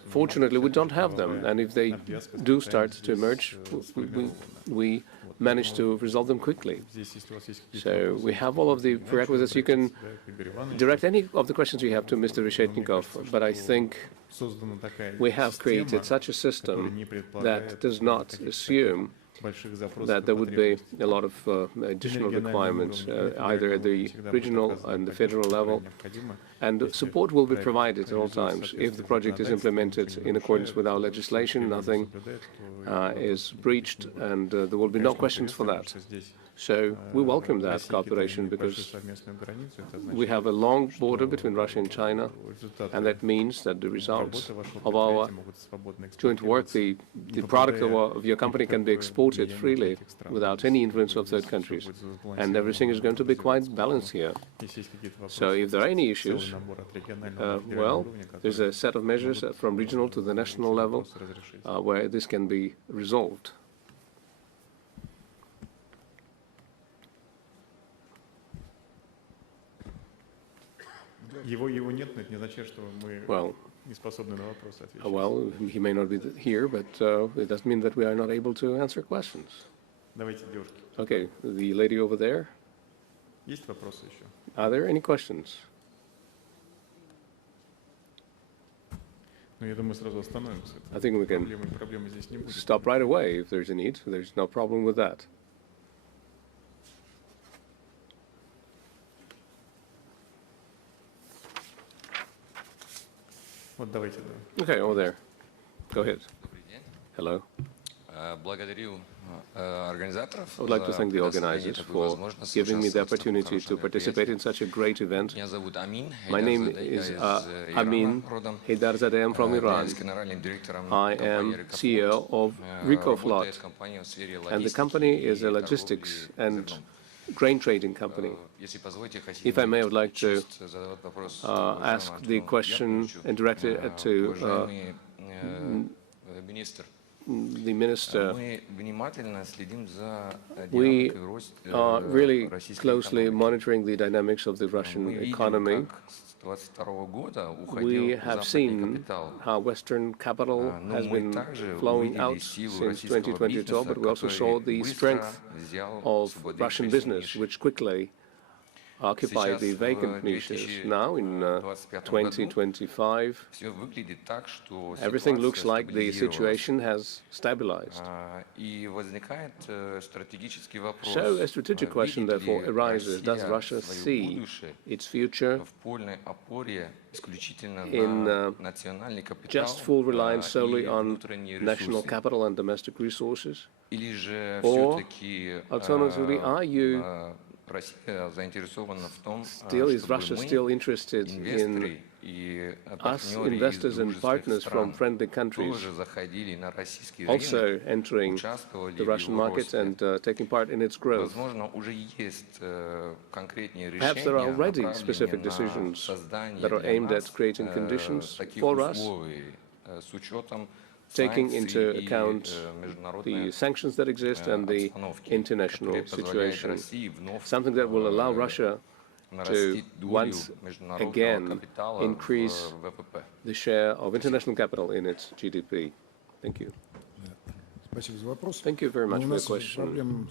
fortunately, we don't have them. And if they do start to emerge, we manage to resolve them quickly. So we have all of the prerequisites. You can direct any of the questions you have to Mr. Reshetnikov, but I think we have created such a system that does not assume that there would be a lot of additional requirements, either at the regional and the federal level, and support will be provided at all times. If the project is implemented in accordance with our legislation, nothing is breached, and there will be no questions for that. So we welcome that cooperation because we have a long border between Russia and China, and that means that the results of our joint work, the product of your company can be exported freely without any influence of third countries. And everything is going to be quite balanced here. So if there are any issues, well, there's a set of measures from regional to the national level where this can be resolved. Well, he may not be here, but it doesn't mean that we are not able to answer questions. Okay, the lady over there. Are there any questions? I think we can stop right away if there's a need. There's no problem with that. Okay, over there. Go ahead. Hello. I would like to thank the organizers for giving me the opportunity to participate in such a great event. My name is Amin Heidarzadeh. I'm from Iran. I am CEO of Ricoflot, and the company is a logistics and grain trading company. If I may, I would like to ask the question and direct it to the minister. We are really closely monitoring the dynamics of the Russian economy. We have seen how Western capital has been flowing out since 2022, but we also saw the strength of Russian business, which quickly occupied the vacant niches. Now, in 2025, everything looks like the situation has stabilized. So a strategic question, therefore, arises. Does Russia see its future in just full reliance solely on national capital and domestic resources? Or, alternatively, is Russia still interested in us investors and partners from friendly countries also entering the Russian market and taking part in its growth? Perhaps there are already specific decisions that are aimed at creating conditions for us, taking into account the sanctions that exist and the international situation, something that will allow Russia to once again increase the share of international capital in its GDP. Thank you. Thank you very much for your question.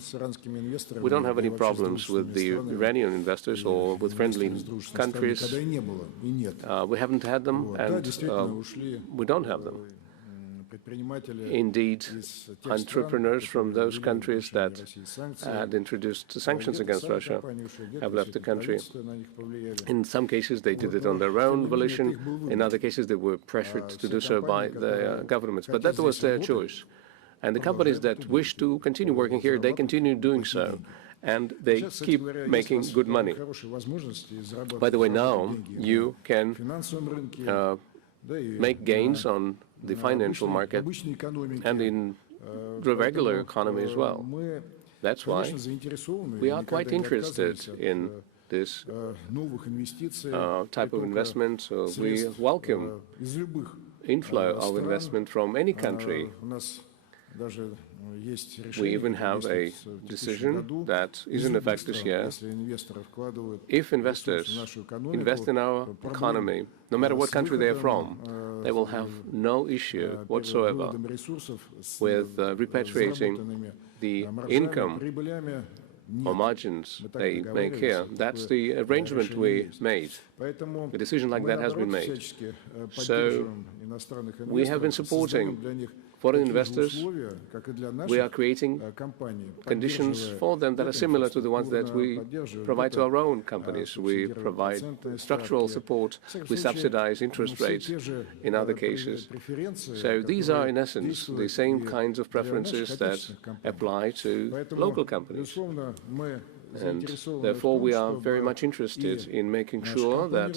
We don't have any problems with the Iranian investors or with friendly countries. We haven't had them, and we don't have them. Indeed, entrepreneurs from those countries that had introduced sanctions against Russia have left the country. In some cases, they did it on their own volition. In other cases, they were pressured to do so by their governments. But that was their choice. And the companies that wish to continue working here, they continue doing so. And they keep making good money. By the way, now you can make gains on the financial market and in the regular economy as well. That's why we are quite interested in this type of investment. So we welcome inflow of investment from any country. We even have a decision that is in effect this year. If investors invest in our economy, no matter what country they're from, they will have no issue whatsoever with repatriating the income or margins they make here. That's the arrangement we made. A decision like that has been made. So we have been supporting foreign investors. We are creating conditions for them that are similar to the ones that we provide to our own companies. We provide structural support. We subsidize interest rates in other cases. So these are, in essence, the same kinds of preferences that apply to local companies. And therefore, we are very much interested in making sure that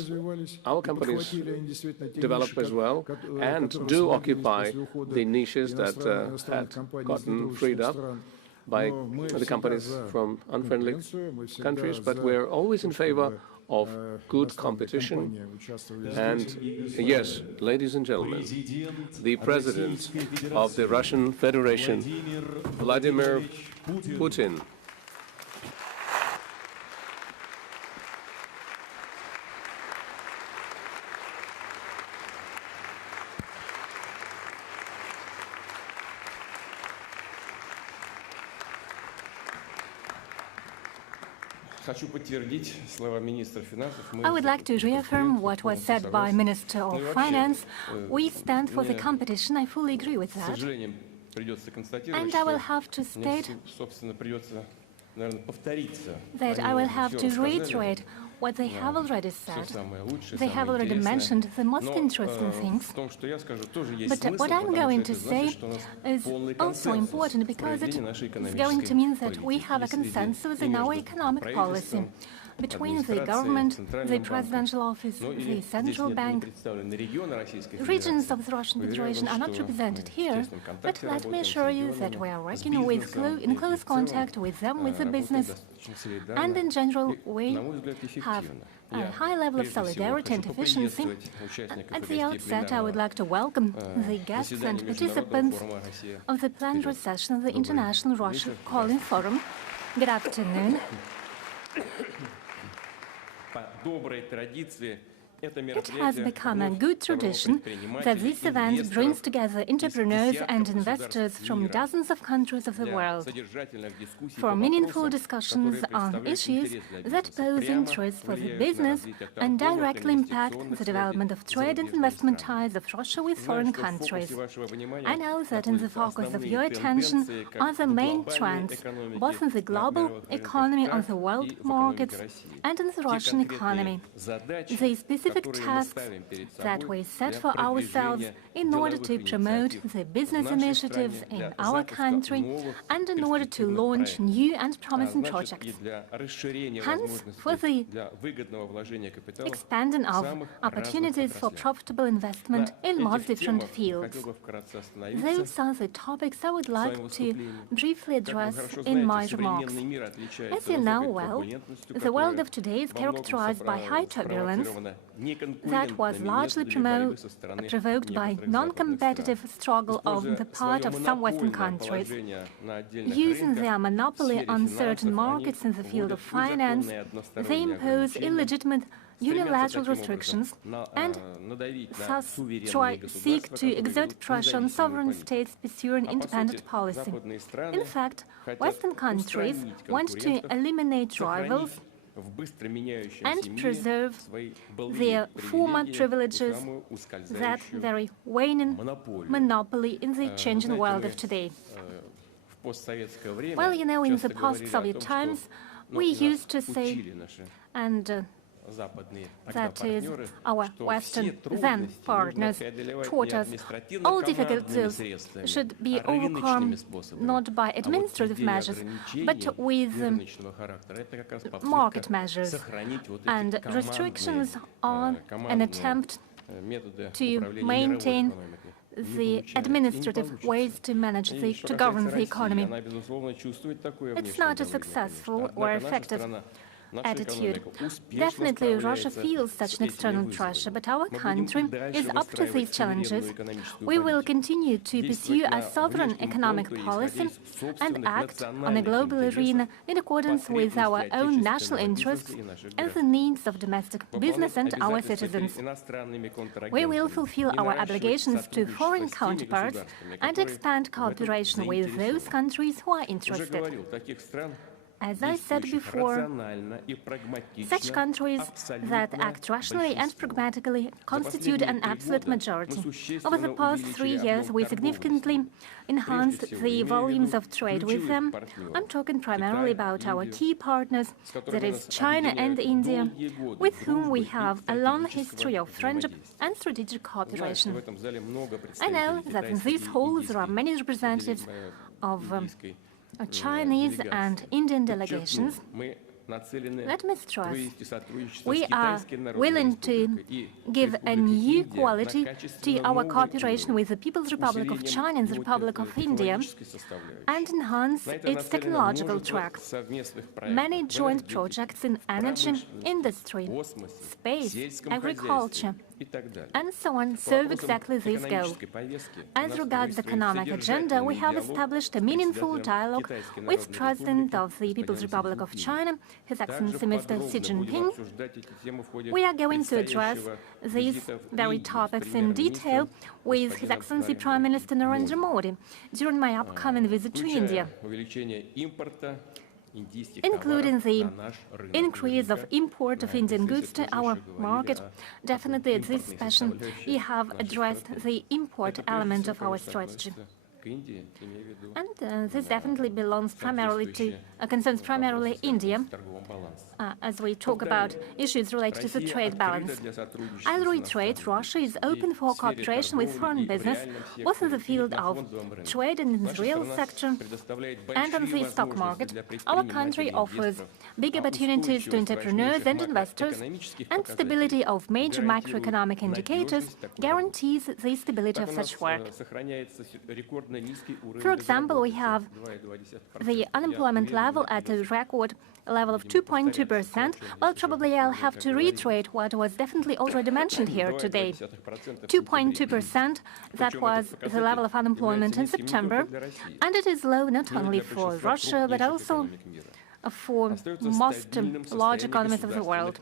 our companies develop as well and do occupy the niches that had gotten freed up by the companies from unfriendly countries. But we're always in favor of good competition. And yes, ladies and gentlemen, the President of the Russian Federation, Vladimir Putin. I would like to reaffirm what was said by Minister of Finance. We stand for the competition. I fully agree with that. And I will have to state that I will have to reiterate what they have already said. They have already mentioned the most interesting things. But what I'm going to say is also important because it is going to mean that we have a consensus in our economic policy between the government, the presidential office, the central bank. Regions of the Russian Federation are not represented here, but let me assure you that we are working in close contact with them, with the business, and in general we have a high level of solidarity and efficiency. At the outset, I would like to welcome the guests and participants of the plenary session of the International Russia Calling Forum. Good afternoon. It has become a good tradition that this event brings together entrepreneurs and investors from dozens of countries of the world for meaningful discussions on issues that pose interest for the business and directly impact the development of trade and investment ties of Russia with foreign countries. I know that in the focus of your attention are the main trends, both in the global economy, on the world markets, and in the Russian economy. The specific tasks that we set for ourselves in order to promote the business initiatives in our country and in order to launch new and promising projects. Hence, for the expanding of opportunities for profitable investment in most different fields. Those are the topics I would like to briefly address in my remarks. As you know well, the world of today is characterized by high turbulence that was largely provoked by non-competitive struggle on the part of some Western countries. Using their monopoly on certain markets in the field of finance, they impose illegitimate unilateral restrictions and thus seek to exert pressure on sovereign states pursuing independent policy. In fact, Western countries want to eliminate rivals and preserve their former privileges, that very waning monopoly in the changing world of today. Well, you know, in the post-Soviet times, we used to say, and that is, our Western then partners taught us all difficulties should be overcome not by administrative measures, but with market measures. And restrictions are an attempt to maintain the administrative ways to manage to govern the economy. It's not as successful or effective. attitude. Definitely, Russia feels such an external pressure, but our country is up to these challenges. We will continue to pursue a sovereign economic policy and act on a global arena in accordance with our own national interests and the needs of domestic business and our citizens. We will fulfill our obligations to foreign counterparts and expand cooperation with those countries who are interested. As I said before, such countries that act rationally and pragmatically constitute an absolute majority. Over the past 3 years, we significantly enhanced the volumes of trade with them. I'm talking primarily about our key partners, that is China and India, with whom we have a long history of friendship and strategic cooperation. I know that in this hall there are many representatives of Chinese and Indian delegations. Let me stress, we are willing to give a new quality to our cooperation with the People's Republic of China and the Republic of India and enhance its technological track. Many joint projects in energy, industry, space, agriculture, and so on serve exactly this goal. As regards the economic agenda, we have established a meaningful dialogue with President of the People's Republic of China, His Excellency Mr. Xi Jinping. We are going to address these very topics in detail with His Excellency Prime Minister Narendra Modi during my upcoming visit to India, including the increase of import of Indian goods to our market. Definitely at this session, we have addressed the import element of our strategy. And this definitely belongs primarily to, concerns primarily India, as we talk about issues related to the trade balance. I'll reiterate, Russia is open for cooperation with foreign business, both in the field of trade and in the real sector, and on the stock market. Our country offers big opportunities to entrepreneurs and investors, and stability of major macroeconomic indicators guarantees the stability of such work. For example, we have the unemployment level at a record level of 2.2%. Well, probably I'll have to reiterate what was definitely already mentioned here today. 2.2%, that was the level of unemployment in September, and it is low not only for Russia, but also for most large economies of the world.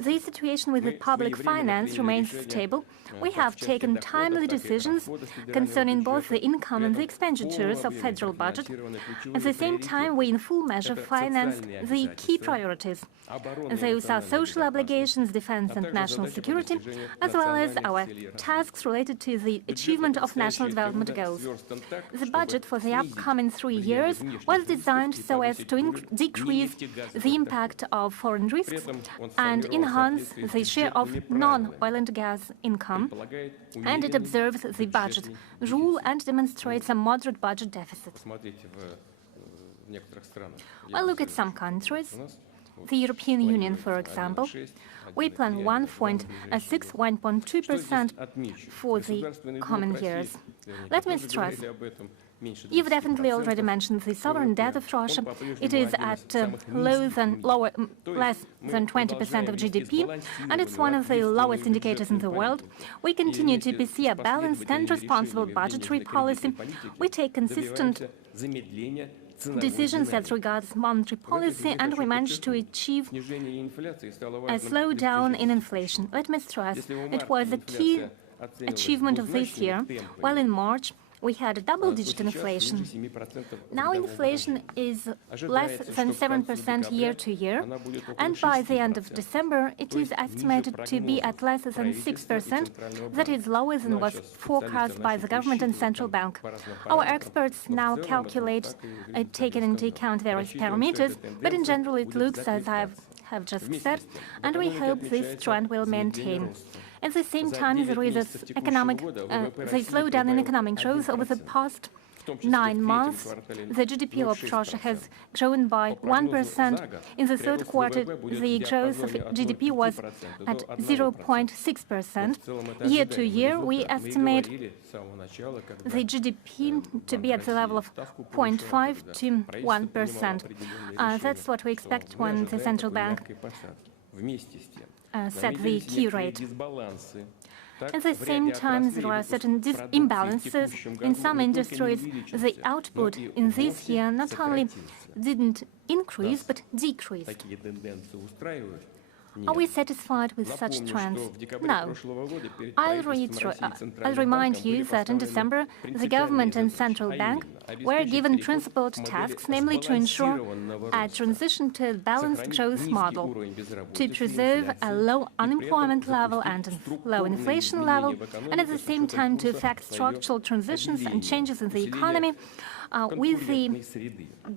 The situation with the public finance remains stable. We have taken timely decisions concerning both the income and the expenditures of federal budget. At the same time, we in full measure financed the key priorities. Those are social obligations, defense and national security, as well as our tasks related to the achievement of national development goals. The budget for the upcoming 3 years was designed so as to decrease the impact of foreign risks and enhance the share of non-oil and gas income, and it observes the budget rule and demonstrates a moderate budget deficit. Well, look at some countries. The European Union, for example, we plan 1.2% for the coming years. Let me stress, you've definitely already mentioned the sovereign debt of Russia. It is at less than 20% of GDP, and it's one of the lowest indicators in the world. We continue to pursue a balanced and responsible budgetary policy. We take consistent decisions as regards monetary policy, and we managed to achieve a slowdown in inflation. Let me stress, it was a key achievement of this year, while in March we had a double-digit inflation. Now inflation is less than 7% year-to-year, and by the end of December it is estimated to be at less than 6%. That is lower than was forecast by the government and central bank. Our experts now calculate, taking into account various parameters, but in general it looks as I have just said, and we hope this trend will maintain. At the same time, there is the slowdown in economic growth over the past 9 months, the GDP of Russia has grown by 1%. In the third quarter, the growth of GDP was at 0.6%. Year to year, we estimate the GDP to be at the level of 0.5 to 1%. That's what we expect when the central bank set the key rate. At the same time, there are certain imbalances. In some industries, the output in this year not only didn't increase, but decreased. Are we satisfied with such trends? No. I'll remind you that in December, the government and central bank were given principled tasks, namely to ensure a transition to a balanced growth model, to preserve a low unemployment level and a low inflation level, and at the same time to effect structural transitions and changes in the economy, with the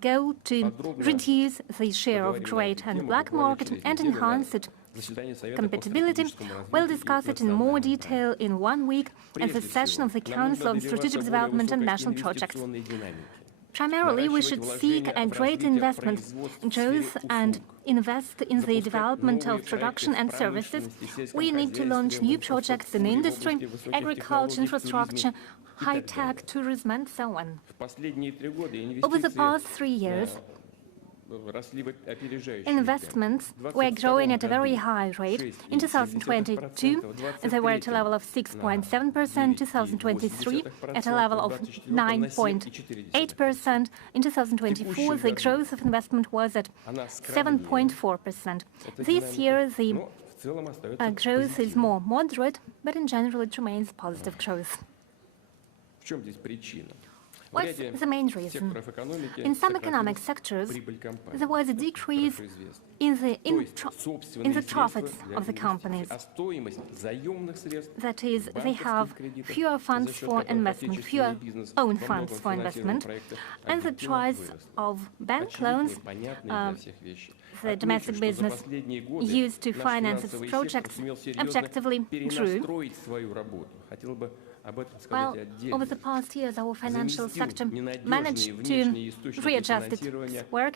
goal to reduce the share of grey and black market and enhance its compatibility. We'll discuss it in more detail in 1 week at the session of the Council of Strategic Development and National Projects. Primarily, we should seek a great investment growth and invest in the development of production and services. We need to launch new projects in industry, agriculture, infrastructure, high-tech, tourism, and so on. Over the past 3 years, investments were growing at a very high rate. In 2022, they were at a level of 6.7%, 2023 at a level of 9.8%. In 2024, the growth of investment was at 7.4%. This year, the growth is more moderate, but in general, it remains positive growth. What's the main reason? In some economic sectors, there was a decrease in the profits of the companies. That is, they have fewer funds for investment, fewer own funds for investment, and the price of bank loans the domestic business used to finance its projects objectively grew. Well, over the past years, our financial sector managed to readjust its work.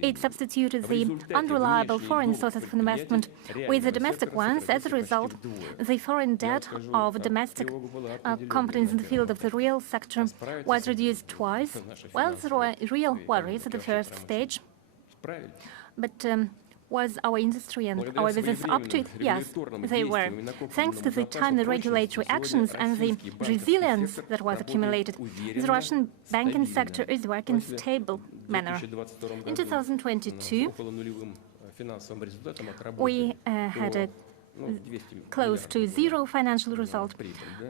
It substituted the unreliable foreign sources of investment with the domestic ones. As a result, the foreign debt of domestic companies in the field of the real sector was reduced twice. Well, there were real worries at the first stage, but was our industry and our business up to it? Yes, they were. Thanks to the timely regulatory actions and the resilience that was accumulated, the Russian banking sector is working in a stable manner. In 2022, we had a close to zero financial result.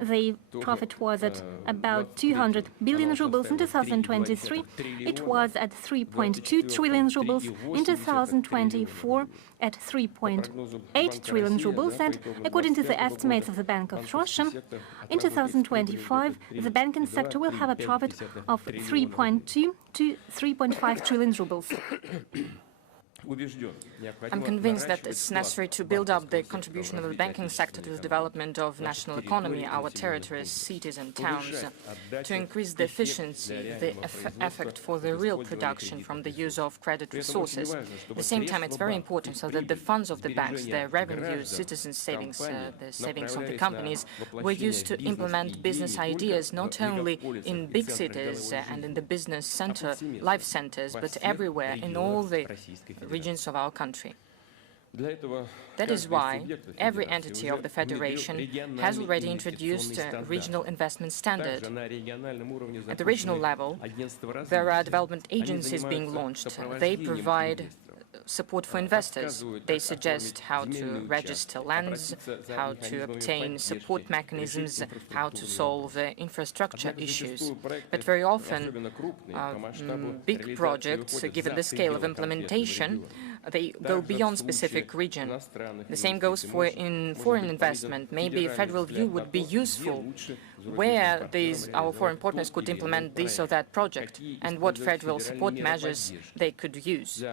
The profit was at about 200 billion rubles. In 2023, it was at 3.2 trillion rubles. In 2024, at 3.8 trillion rubles. And according to the estimates of the Bank of Russia, in 2025, the banking sector will have a profit of 3.2 to 3.5 trillion rubles. I'm convinced that it's necessary to build up the contribution of the banking sector to the development of national economy, our territories, cities and towns, to increase the efficiency, the effect for the real production from the use of credit resources. At the same time, it's very important so that the funds of the banks, their revenues, citizens' savings, the savings of the companies, were used to implement business ideas not only in big cities and in the business center, life centers, but everywhere in all the regions of our country. That is why every entity of the Federation has already introduced a regional investment standard. At the regional level, there are development agencies being launched. They provide support for investors. They suggest how to register lands, how to obtain support mechanisms, how to solve infrastructure issues. But very often, big projects, given the scale of implementation, they go beyond specific region. The same goes for foreign investment. Maybe a federal view would be useful, where our foreign partners could implement this or that project, and what federal support measures they could use.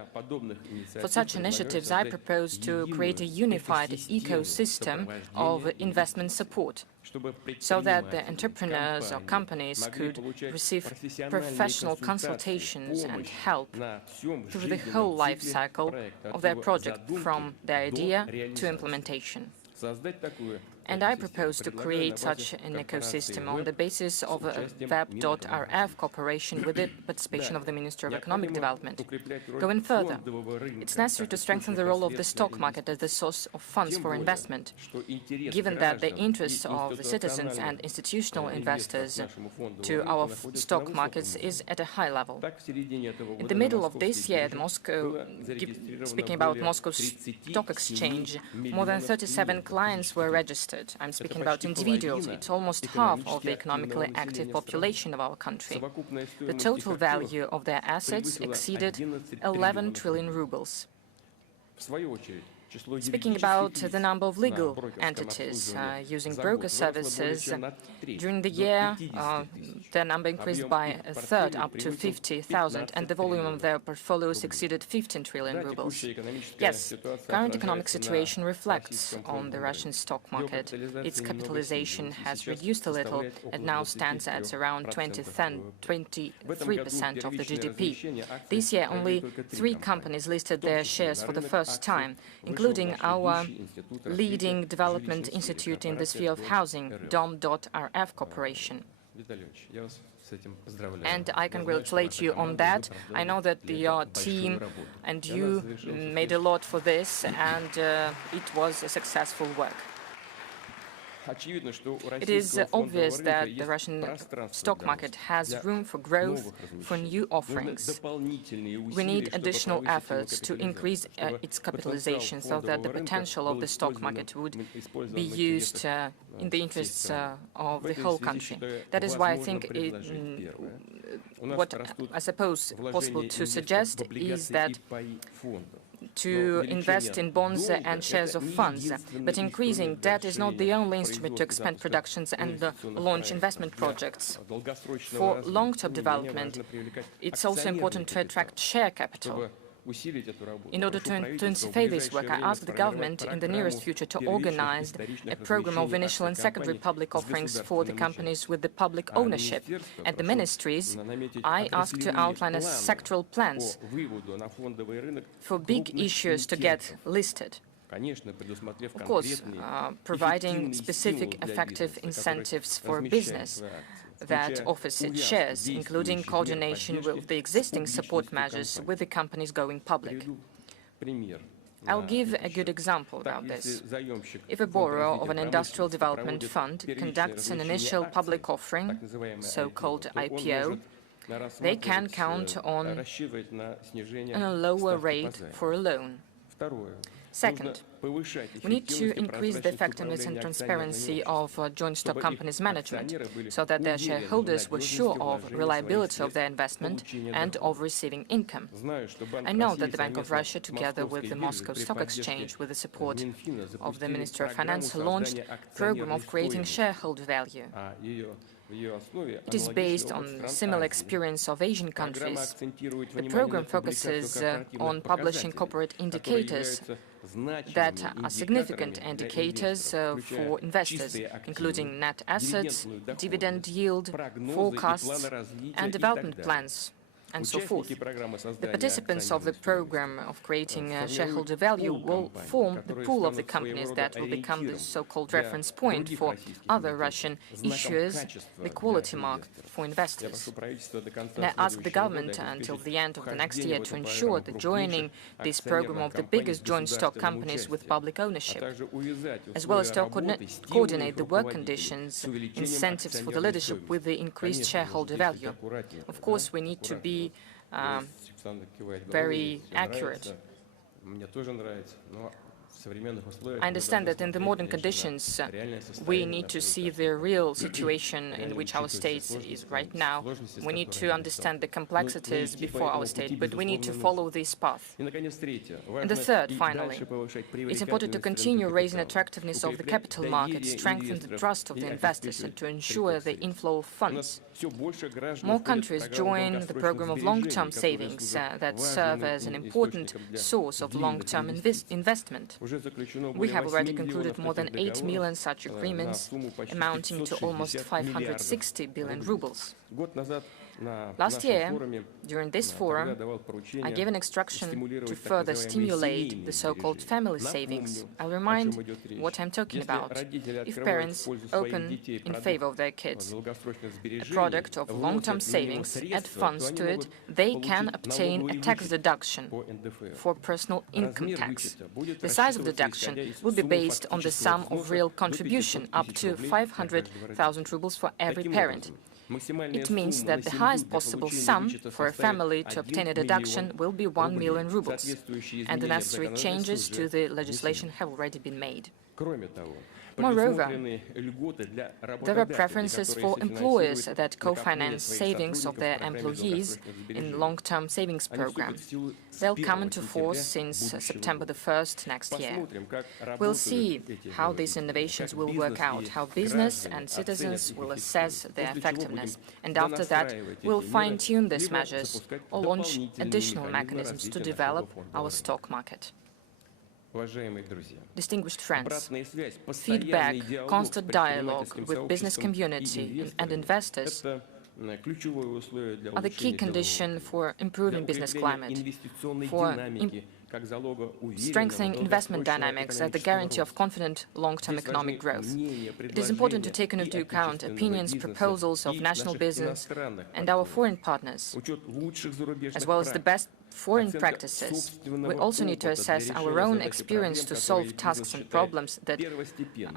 For such initiatives, I propose to create a unified ecosystem of investment support. so that the entrepreneurs or companies could receive professional consultations and help through the whole life cycle of their project, from the idea to implementation. And I propose to create such an ecosystem on the basis of a web.rf cooperation with the participation of the Ministry of Economic Development. Going further, it's necessary to strengthen the role of the stock market as the source of funds for investment, given that the interests of the citizens and institutional investors to our stock markets is at a high level. In the middle of this year, speaking about Moscow's stock exchange, more than 37 clients were registered. I'm speaking about individuals. It's almost half of the economically active population of our country. The total value of their assets exceeded 11 trillion rubles. Speaking about the number of legal entities using broker services, during the year their number increased by a third, up to 50,000, and the volume of their portfolios exceeded 15 trillion rubles. Yes, current economic situation reflects on the Russian stock market. Its capitalization has reduced a little and now stands at around 23% of the GDP. This year, only 3 companies listed their shares for the first time, including our leading development institute in the sphere of housing, Dom.rf Corporation. And I congratulate you on that. I know that your team and you made a lot for this, and it was a successful work. It is obvious that the Russian stock market has room for growth, for new offerings. We need additional efforts to increase its capitalization so that the potential of the stock market would be used in the interests of the whole country. That is why I think what I suppose possible to suggest is that to invest in bonds and shares of funds. But increasing debt is not the only instrument to expand productions and launch investment projects. For long-term development, it's also important to attract share capital. In order to intensify this work, I ask the government in the nearest future to organize a program of initial and secondary public offerings for the companies with the public ownership. At the ministries, I ask to outline sectoral plans for big issues to get listed. Of course, providing specific effective incentives for business that offers its shares, including coordination with the existing support measures with the companies going public. I'll give a good example about this. If a borrower of an industrial development fund conducts an initial public offering, so-called IPO, they can count on a lower rate for a loan. Second, we need to increase the effectiveness and transparency of joint stock companies' management so that their shareholders were sure of reliability of their investment and of receiving income. I know that the Bank of Russia, together with the Moscow Stock Exchange, with the support of the Ministry of Finance, launched a program of creating shareholder value. It is based on similar experience of Asian countries. The program focuses on publishing corporate indicators that are significant indicators for investors, including net assets, dividend yield, forecasts, and development plans, and so forth. The participants of the program of creating shareholder value will form the pool of the companies that will become the so-called reference point for other Russian issuers, the quality mark for investors. And I ask the government until the end of the next year to ensure the joining this program of the biggest joint stock companies with public ownership, as well as to coordinate the work conditions, incentives for the leadership with the increased shareholder value. Of course, we need to be very accurate. I understand that in the modern conditions, we need to see the real situation in which our state is right now. We need to understand the complexities before our state, but we need to follow this path. And the third, finally, it's important to continue raising attractiveness of the capital market, strengthen the trust of the investors, and to ensure the inflow of funds. More countries join the program of long-term savings that serve as an important source of long-term investment. We have already concluded more than 8 million such agreements, amounting to almost 560 billion rubles. Last year, during this forum, I gave an instruction to further stimulate the so-called family savings. I'll remind what I'm talking about. If parents open in favor of their kids a product of long-term savings, add funds to it, they can obtain a tax deduction for personal income tax. The size of the deduction will be based on the sum of real contribution, up to 500,000 rubles for every parent. It means that the highest possible sum for a family to obtain a deduction will be 1 million rubles, and the necessary changes to the legislation have already been made. Moreover, there are preferences for employers that co-finance savings of their employees in long-term savings program. They'll come into force since September the 1st next year. We'll see how these innovations will work out, how business and citizens will assess their effectiveness, and after that, we'll fine-tune these measures or launch additional mechanisms to develop our stock market. Distinguished friends, feedback, constant dialogue with business community and investors are the key condition for improving business climate, for strengthening investment dynamics as the guarantee of confident long-term economic growth. It is important to take into account opinions, proposals of national business and our foreign partners, as well as the best foreign practices. We also need to assess our own experience to solve tasks and problems that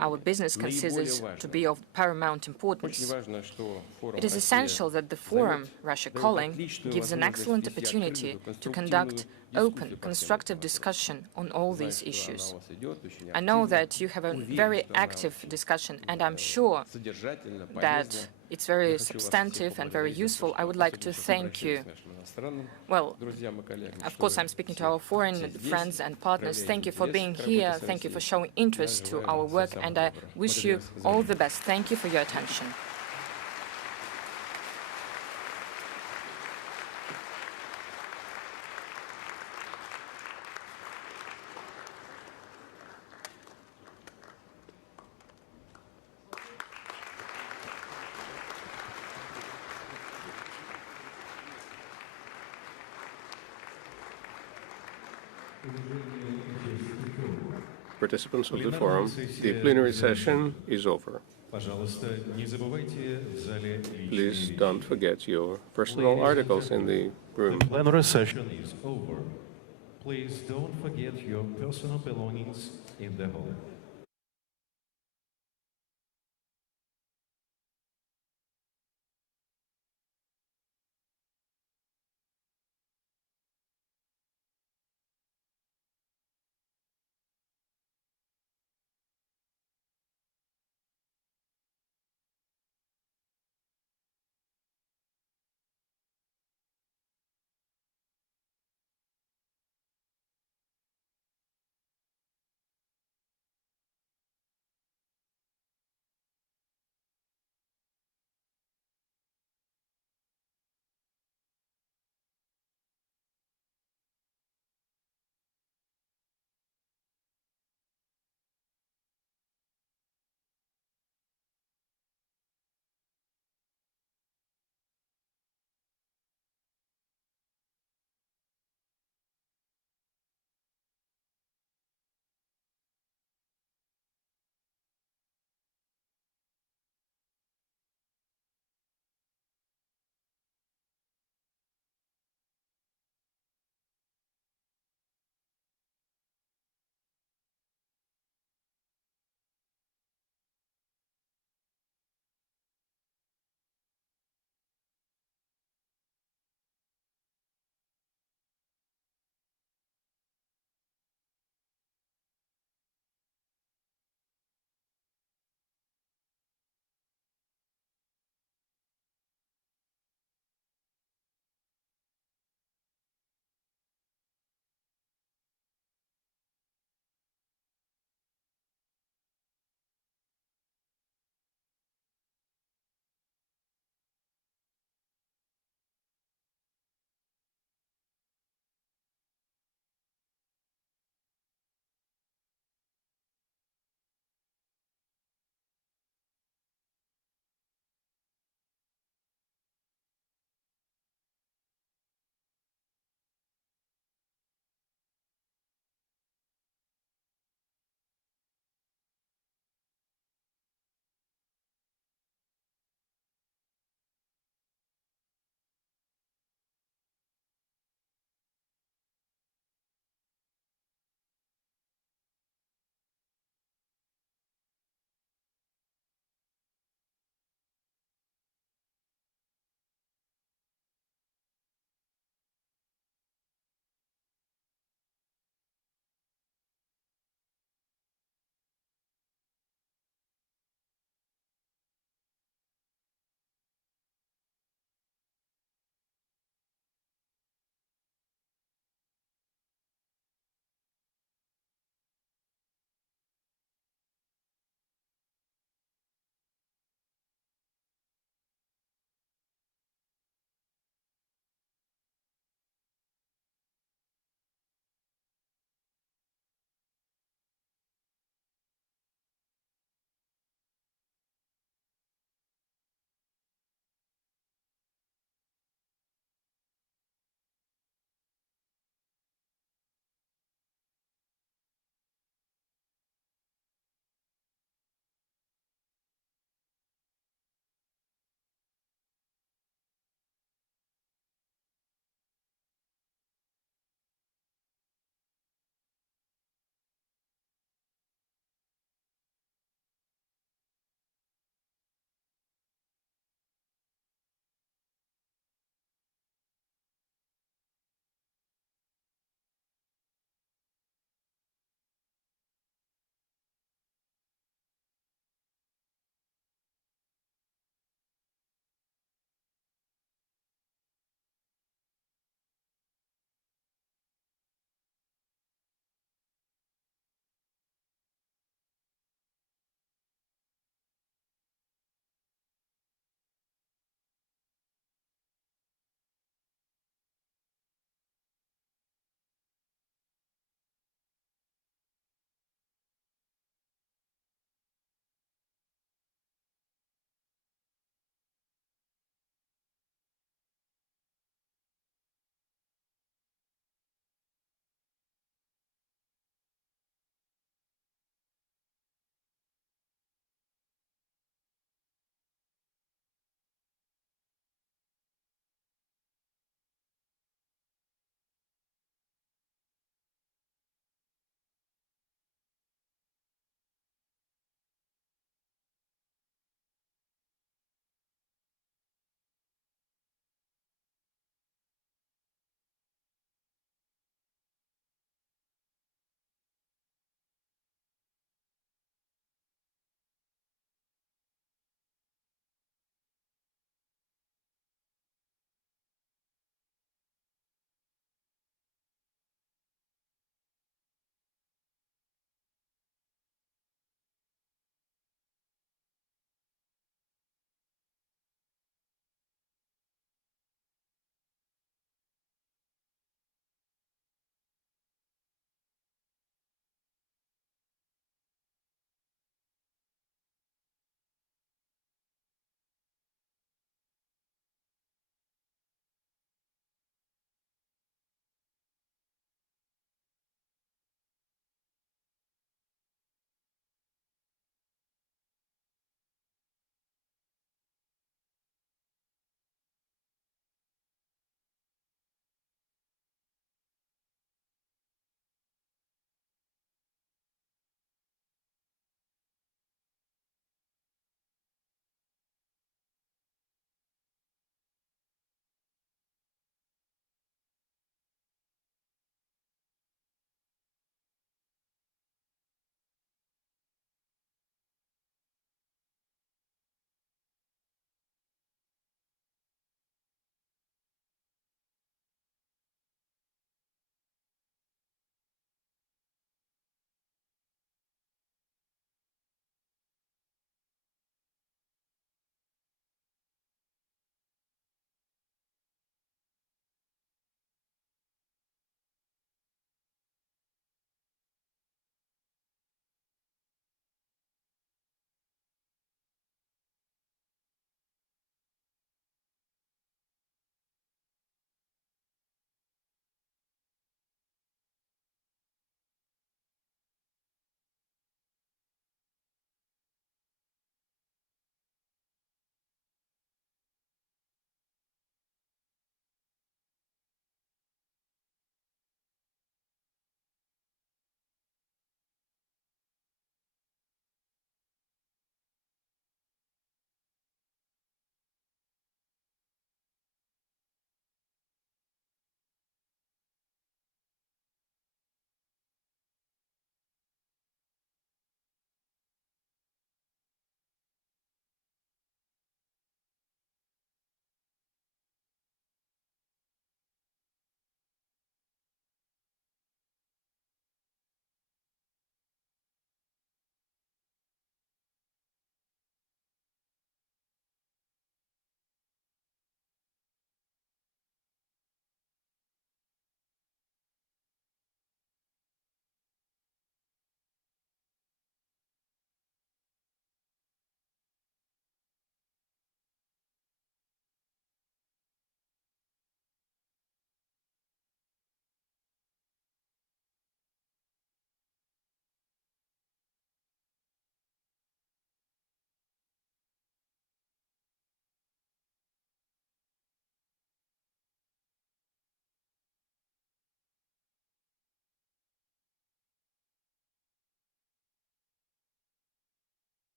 our business considers to be of paramount importance. It is essential that the forum, Russia Calling, gives an excellent opportunity to conduct open, constructive discussion on all these issues. I know that you have a very active discussion, and I'm sure that it's very substantive and very useful. I would like to thank you. Well, of course, I'm speaking to our foreign friends and partners. Thank you for being here. Thank you for showing interest to our work, and I wish you all the best. Thank you for your attention. Participants of the forum, the plenary session is over. Please don't forget your personal articles in the room. The plenary session is over. Please don't forget your personal belongings in the hall.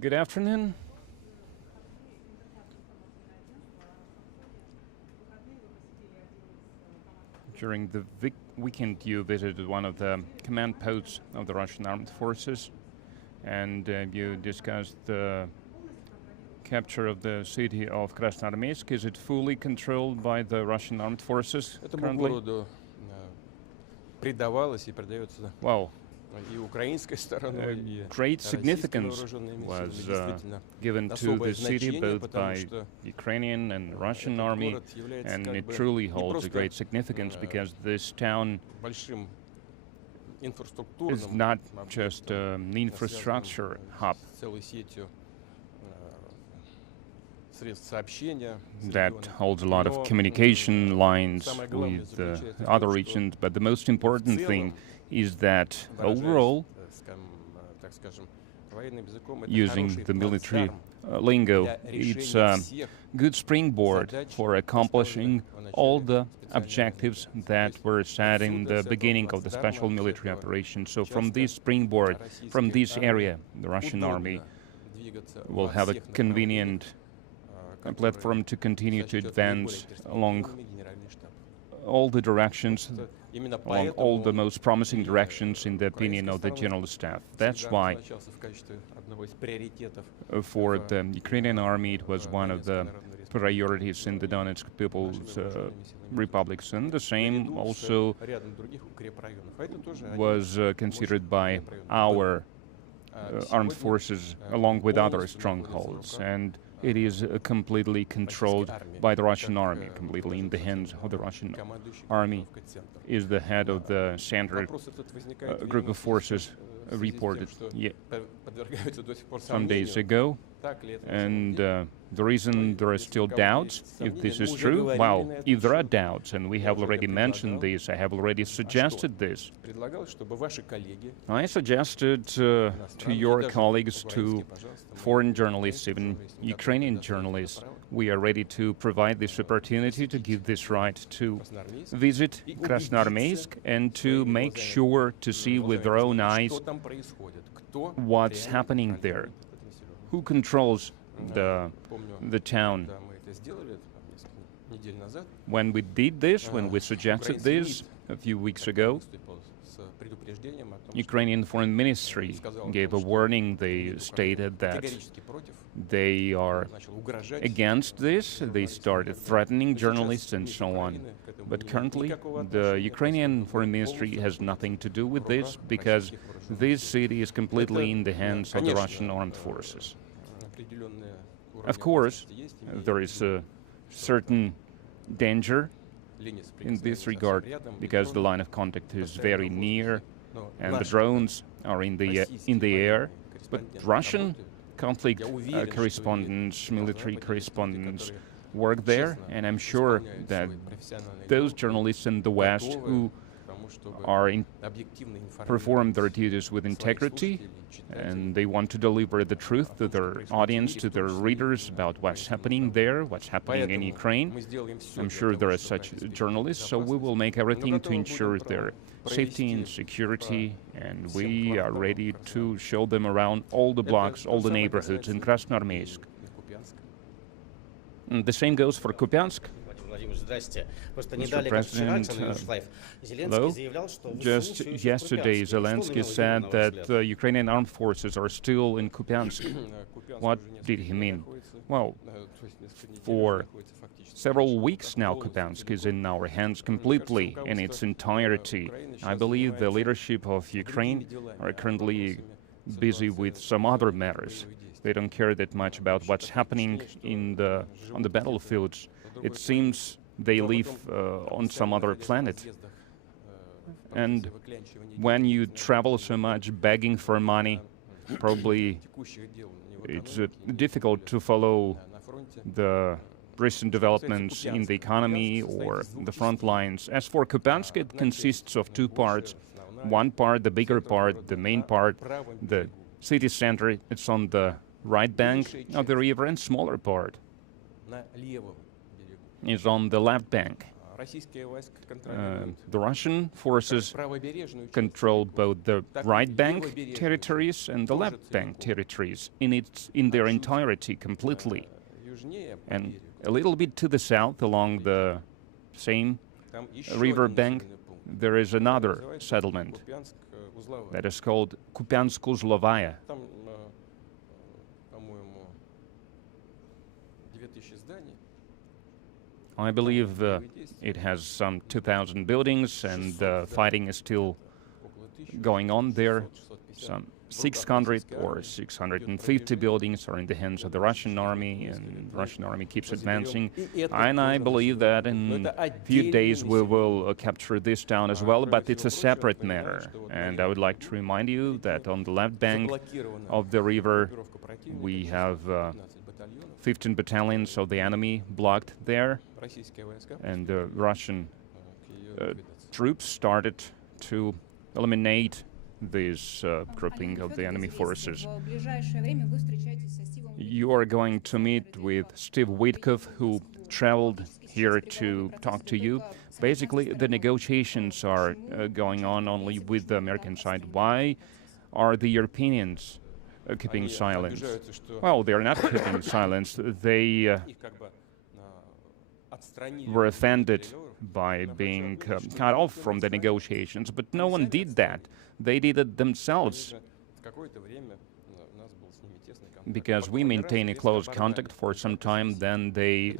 Good afternoon. During the weekend, you visited one of the command posts of the Russian armed forces, and you discussed the capture of the city of Krasnoarmeysk. Is it fully controlled by the Russian armed forces currently? Well, great significance was given to the city both by Ukrainian and Russian army, and it truly holds a great significance because this town is not just an infrastructure hub that holds a lot of communication lines with other regions, but the most important thing is that overall, using the military lingo, it's a good springboard for accomplishing all the objectives that were set in the beginning of the special military operation. So from this springboard, from this area, the Russian army will have a convenient platform to continue to advance along all the directions, along all the most promising directions in the opinion of the General Staff. That's why for the Ukrainian army it was one of the priorities in the Donetsk People's Republics, and the same also was considered by our armed forces along with other strongholds, and it is completely controlled by the Russian army, completely in the hands of the Russian army. Is the head of the center group of forces reported some days ago, and the reason there are still doubts, if this is true, well, if there are doubts, and we have already mentioned this, I have already suggested this. I suggested to your colleagues, to foreign journalists, even Ukrainian journalists, we are ready to provide this opportunity, to give this right to visit Krasnoarmeysk and to make sure to see with their own eyes what's happening there. Who controls the town? When we did this, when we suggested this a few weeks ago, Ukrainian Foreign Ministry gave a warning. They stated that they are against this. They started threatening journalists and so on. But currently, the Ukrainian Foreign Ministry has nothing to do with this, because this city is completely in the hands of the Russian armed forces. Of course, there is a certain danger in this regard, because the line of contact is very near and the drones are in the air. But Russian conflict correspondents, military correspondents work there, and I'm sure that those journalists in the West who perform their duties with integrity, and they want to deliver the truth to their audience, to their readers, about what's happening there, what's happening in Ukraine. I'm sure there are such journalists, so we will make everything to ensure their safety and security, and we are ready to show them around all the blocks, all the neighborhoods in Krasnoarmeysk. And the same goes for Kupiansk. Mr. President, hello. Just yesterday, Zelensky said that the Ukrainian armed forces are still in Kupiansk. What did he mean? Well, for several weeks now, Kupiansk is in our hands completely, in its entirety. I believe the leadership of Ukraine are currently busy with some other matters. They don't care that much about what's happening on the battlefields. It seems they live on some other planet. And when you travel so much begging for money, probably it's difficult to follow the recent developments in the economy or the front lines. As for Kupiansk, it consists of two parts. One part, the bigger part, the main part, the city center, it's on the right bank of the river, and smaller part is on the left bank. The Russian forces control both the right bank territories and the left bank territories in their entirety, completely. And a little bit to the south, along the same river bank, there is another settlement that is called Kupiansk-Uzlovaya. I believe it has some 2,000 buildings, and fighting is still going on there. Some 600 or 650 buildings are in the hands of the Russian army, and the Russian army keeps advancing. And I believe that in a few days we will capture this town as well, but it's a separate matter. And I would like to remind you that on the left bank of the river we have 15 battalions of the enemy blocked there, and the Russian troops started to eliminate this grouping of the enemy forces. You are going to meet with Steve Witkoff, who traveled here to talk to you. Basically, the negotiations are going on only with the American side. Why are the Europeans keeping silence? Well, they are not keeping silence. They were offended by being cut off from the negotiations, but no one did that. They did it themselves, because we maintain a close contact for some time. Then they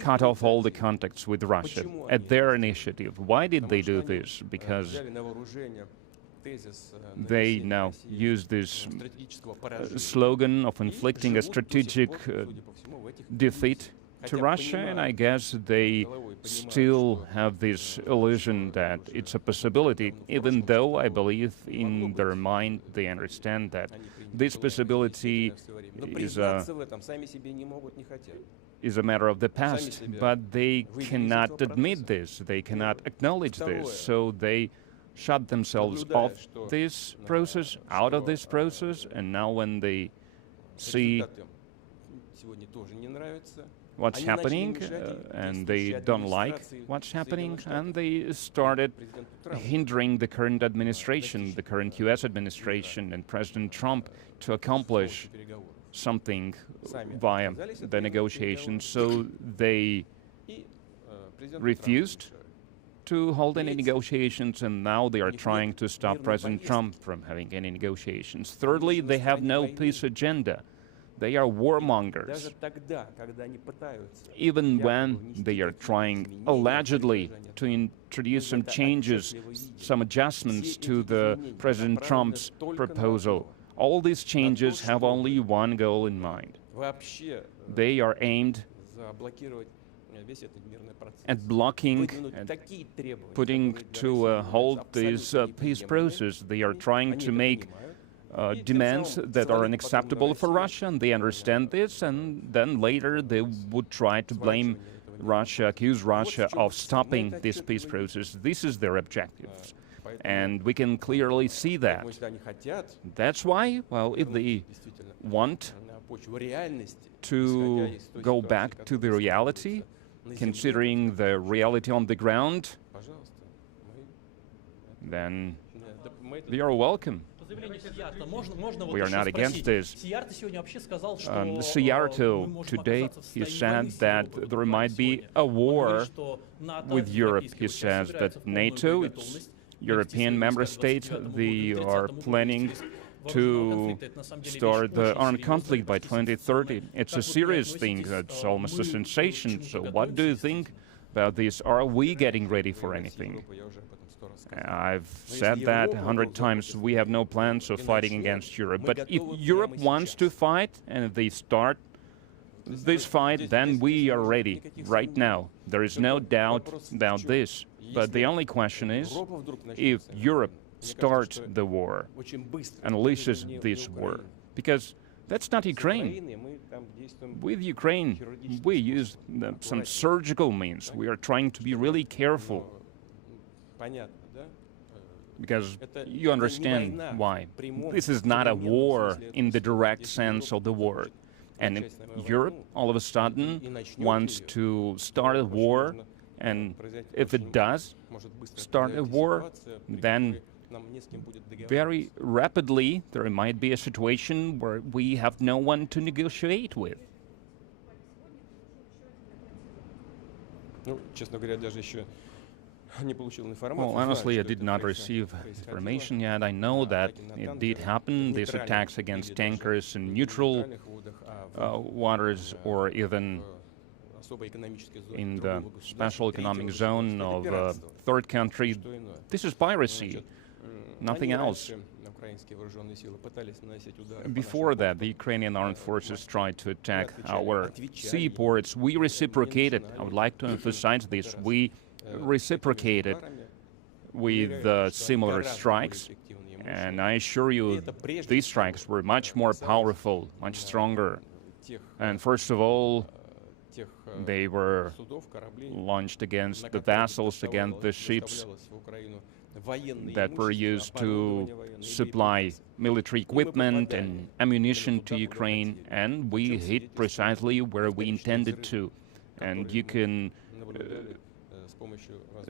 cut off all the contacts with Russia at their initiative. Why did they do this? Because they now use this slogan of inflicting a strategic defeat to Russia, and I guess they still have this illusion that it's a possibility, even though I believe in their mind they understand that this possibility is a matter of the past, but they cannot admit this, they cannot acknowledge this, so they shut themselves off this process, out of this process, and now when they see what's happening, and they don't like what's happening, and they started hindering the current administration, the current US administration and President Trump, to accomplish something via the negotiations. So they refused to hold any negotiations, and now they are trying to stop President Trump from having any negotiations. Thirdly, they have no peace agenda. They are warmongers. Even when they are trying, allegedly, to introduce some changes, some adjustments to the President Trump's proposal, all these changes have only one goal in mind. They are aimed at blocking and putting to a halt this peace process. They are trying to make demands that are unacceptable for Russia, and they understand this, and then later they would try to blame Russia, accuse Russia of stopping this peace process. This is their objectives, and we can clearly see that. That's why, well, if they want to go back to the reality, considering the reality on the ground, then they are welcome. We are not against this. Seattle today, he said that there might be a war with Europe. He says that NATO, its European member states, they are planning to start the armed conflict by 2030. It's a serious thing. It's almost a sensation. So what do you think about this? Are we getting ready for anything? I've said that 100 times. We have no plans of fighting against Europe. But if Europe wants to fight and they start this fight, then we are ready right now. There is no doubt about this. But the only question is, if Europe starts the war, unleashes this war, because that's not Ukraine. With Ukraine, we use some surgical means. We are trying to be really careful, because you understand why. This is not a war in the direct sense of the word. And if Europe all of a sudden wants to start a war, and if it does start a war, then very rapidly there might be a situation where we have no one to negotiate with. Well, honestly, I did not receive information yet. I know that it did happen, these attacks against tankers in neutral waters, or even in the special economic zone of a third country. This is piracy, nothing else. Before that, the Ukrainian armed forces tried to attack our seaports. We reciprocated. I would like to emphasize this. We reciprocated with similar strikes. And I assure you, these strikes were much more powerful, much stronger. And first of all, they were launched against the vessels, against the ships that were used to supply military equipment and ammunition to Ukraine, and we hit precisely where we intended to. And you can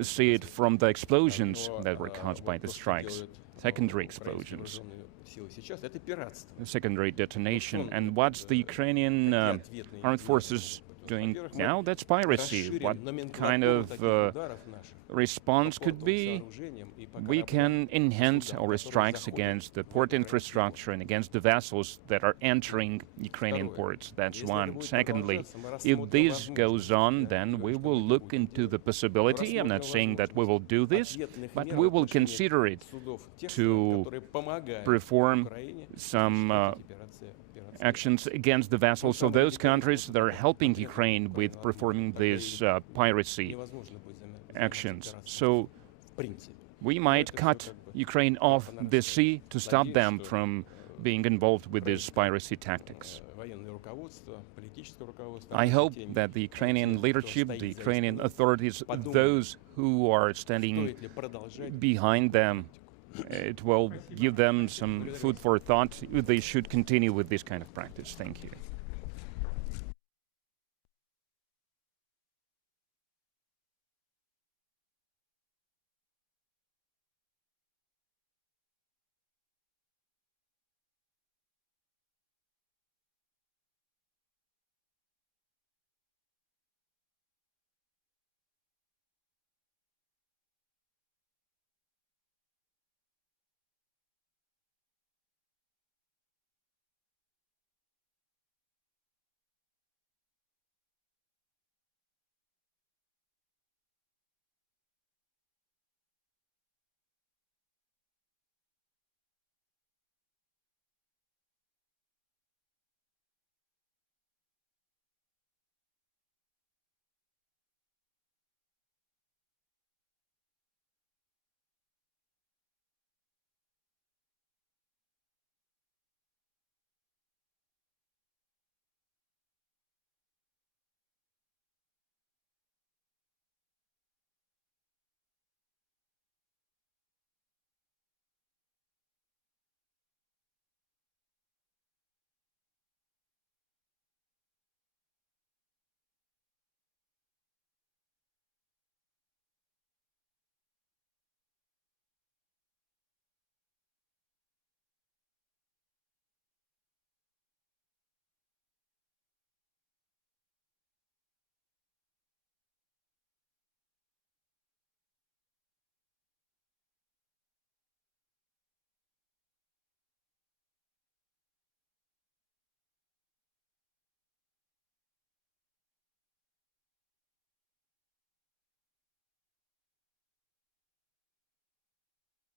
see it from the explosions that were caused by the strikes, secondary explosions, secondary detonation. And what's the Ukrainian armed forces doing now? That's piracy. What kind of response could be? We can enhance our strikes against the port infrastructure and against the vessels that are entering Ukrainian ports. That's one. Secondly, if this goes on, then we will look into the possibility, I'm not saying that we will do this, but we will consider it to perform some actions against the vessels of those countries that are helping Ukraine with performing these piracy actions. So we might cut Ukraine off the sea to stop them from being involved with these piracy tactics. I hope that the Ukrainian leadership, the Ukrainian authorities, those who are standing behind them, it will give them some food for thought. They should continue with this kind of practice. Thank you.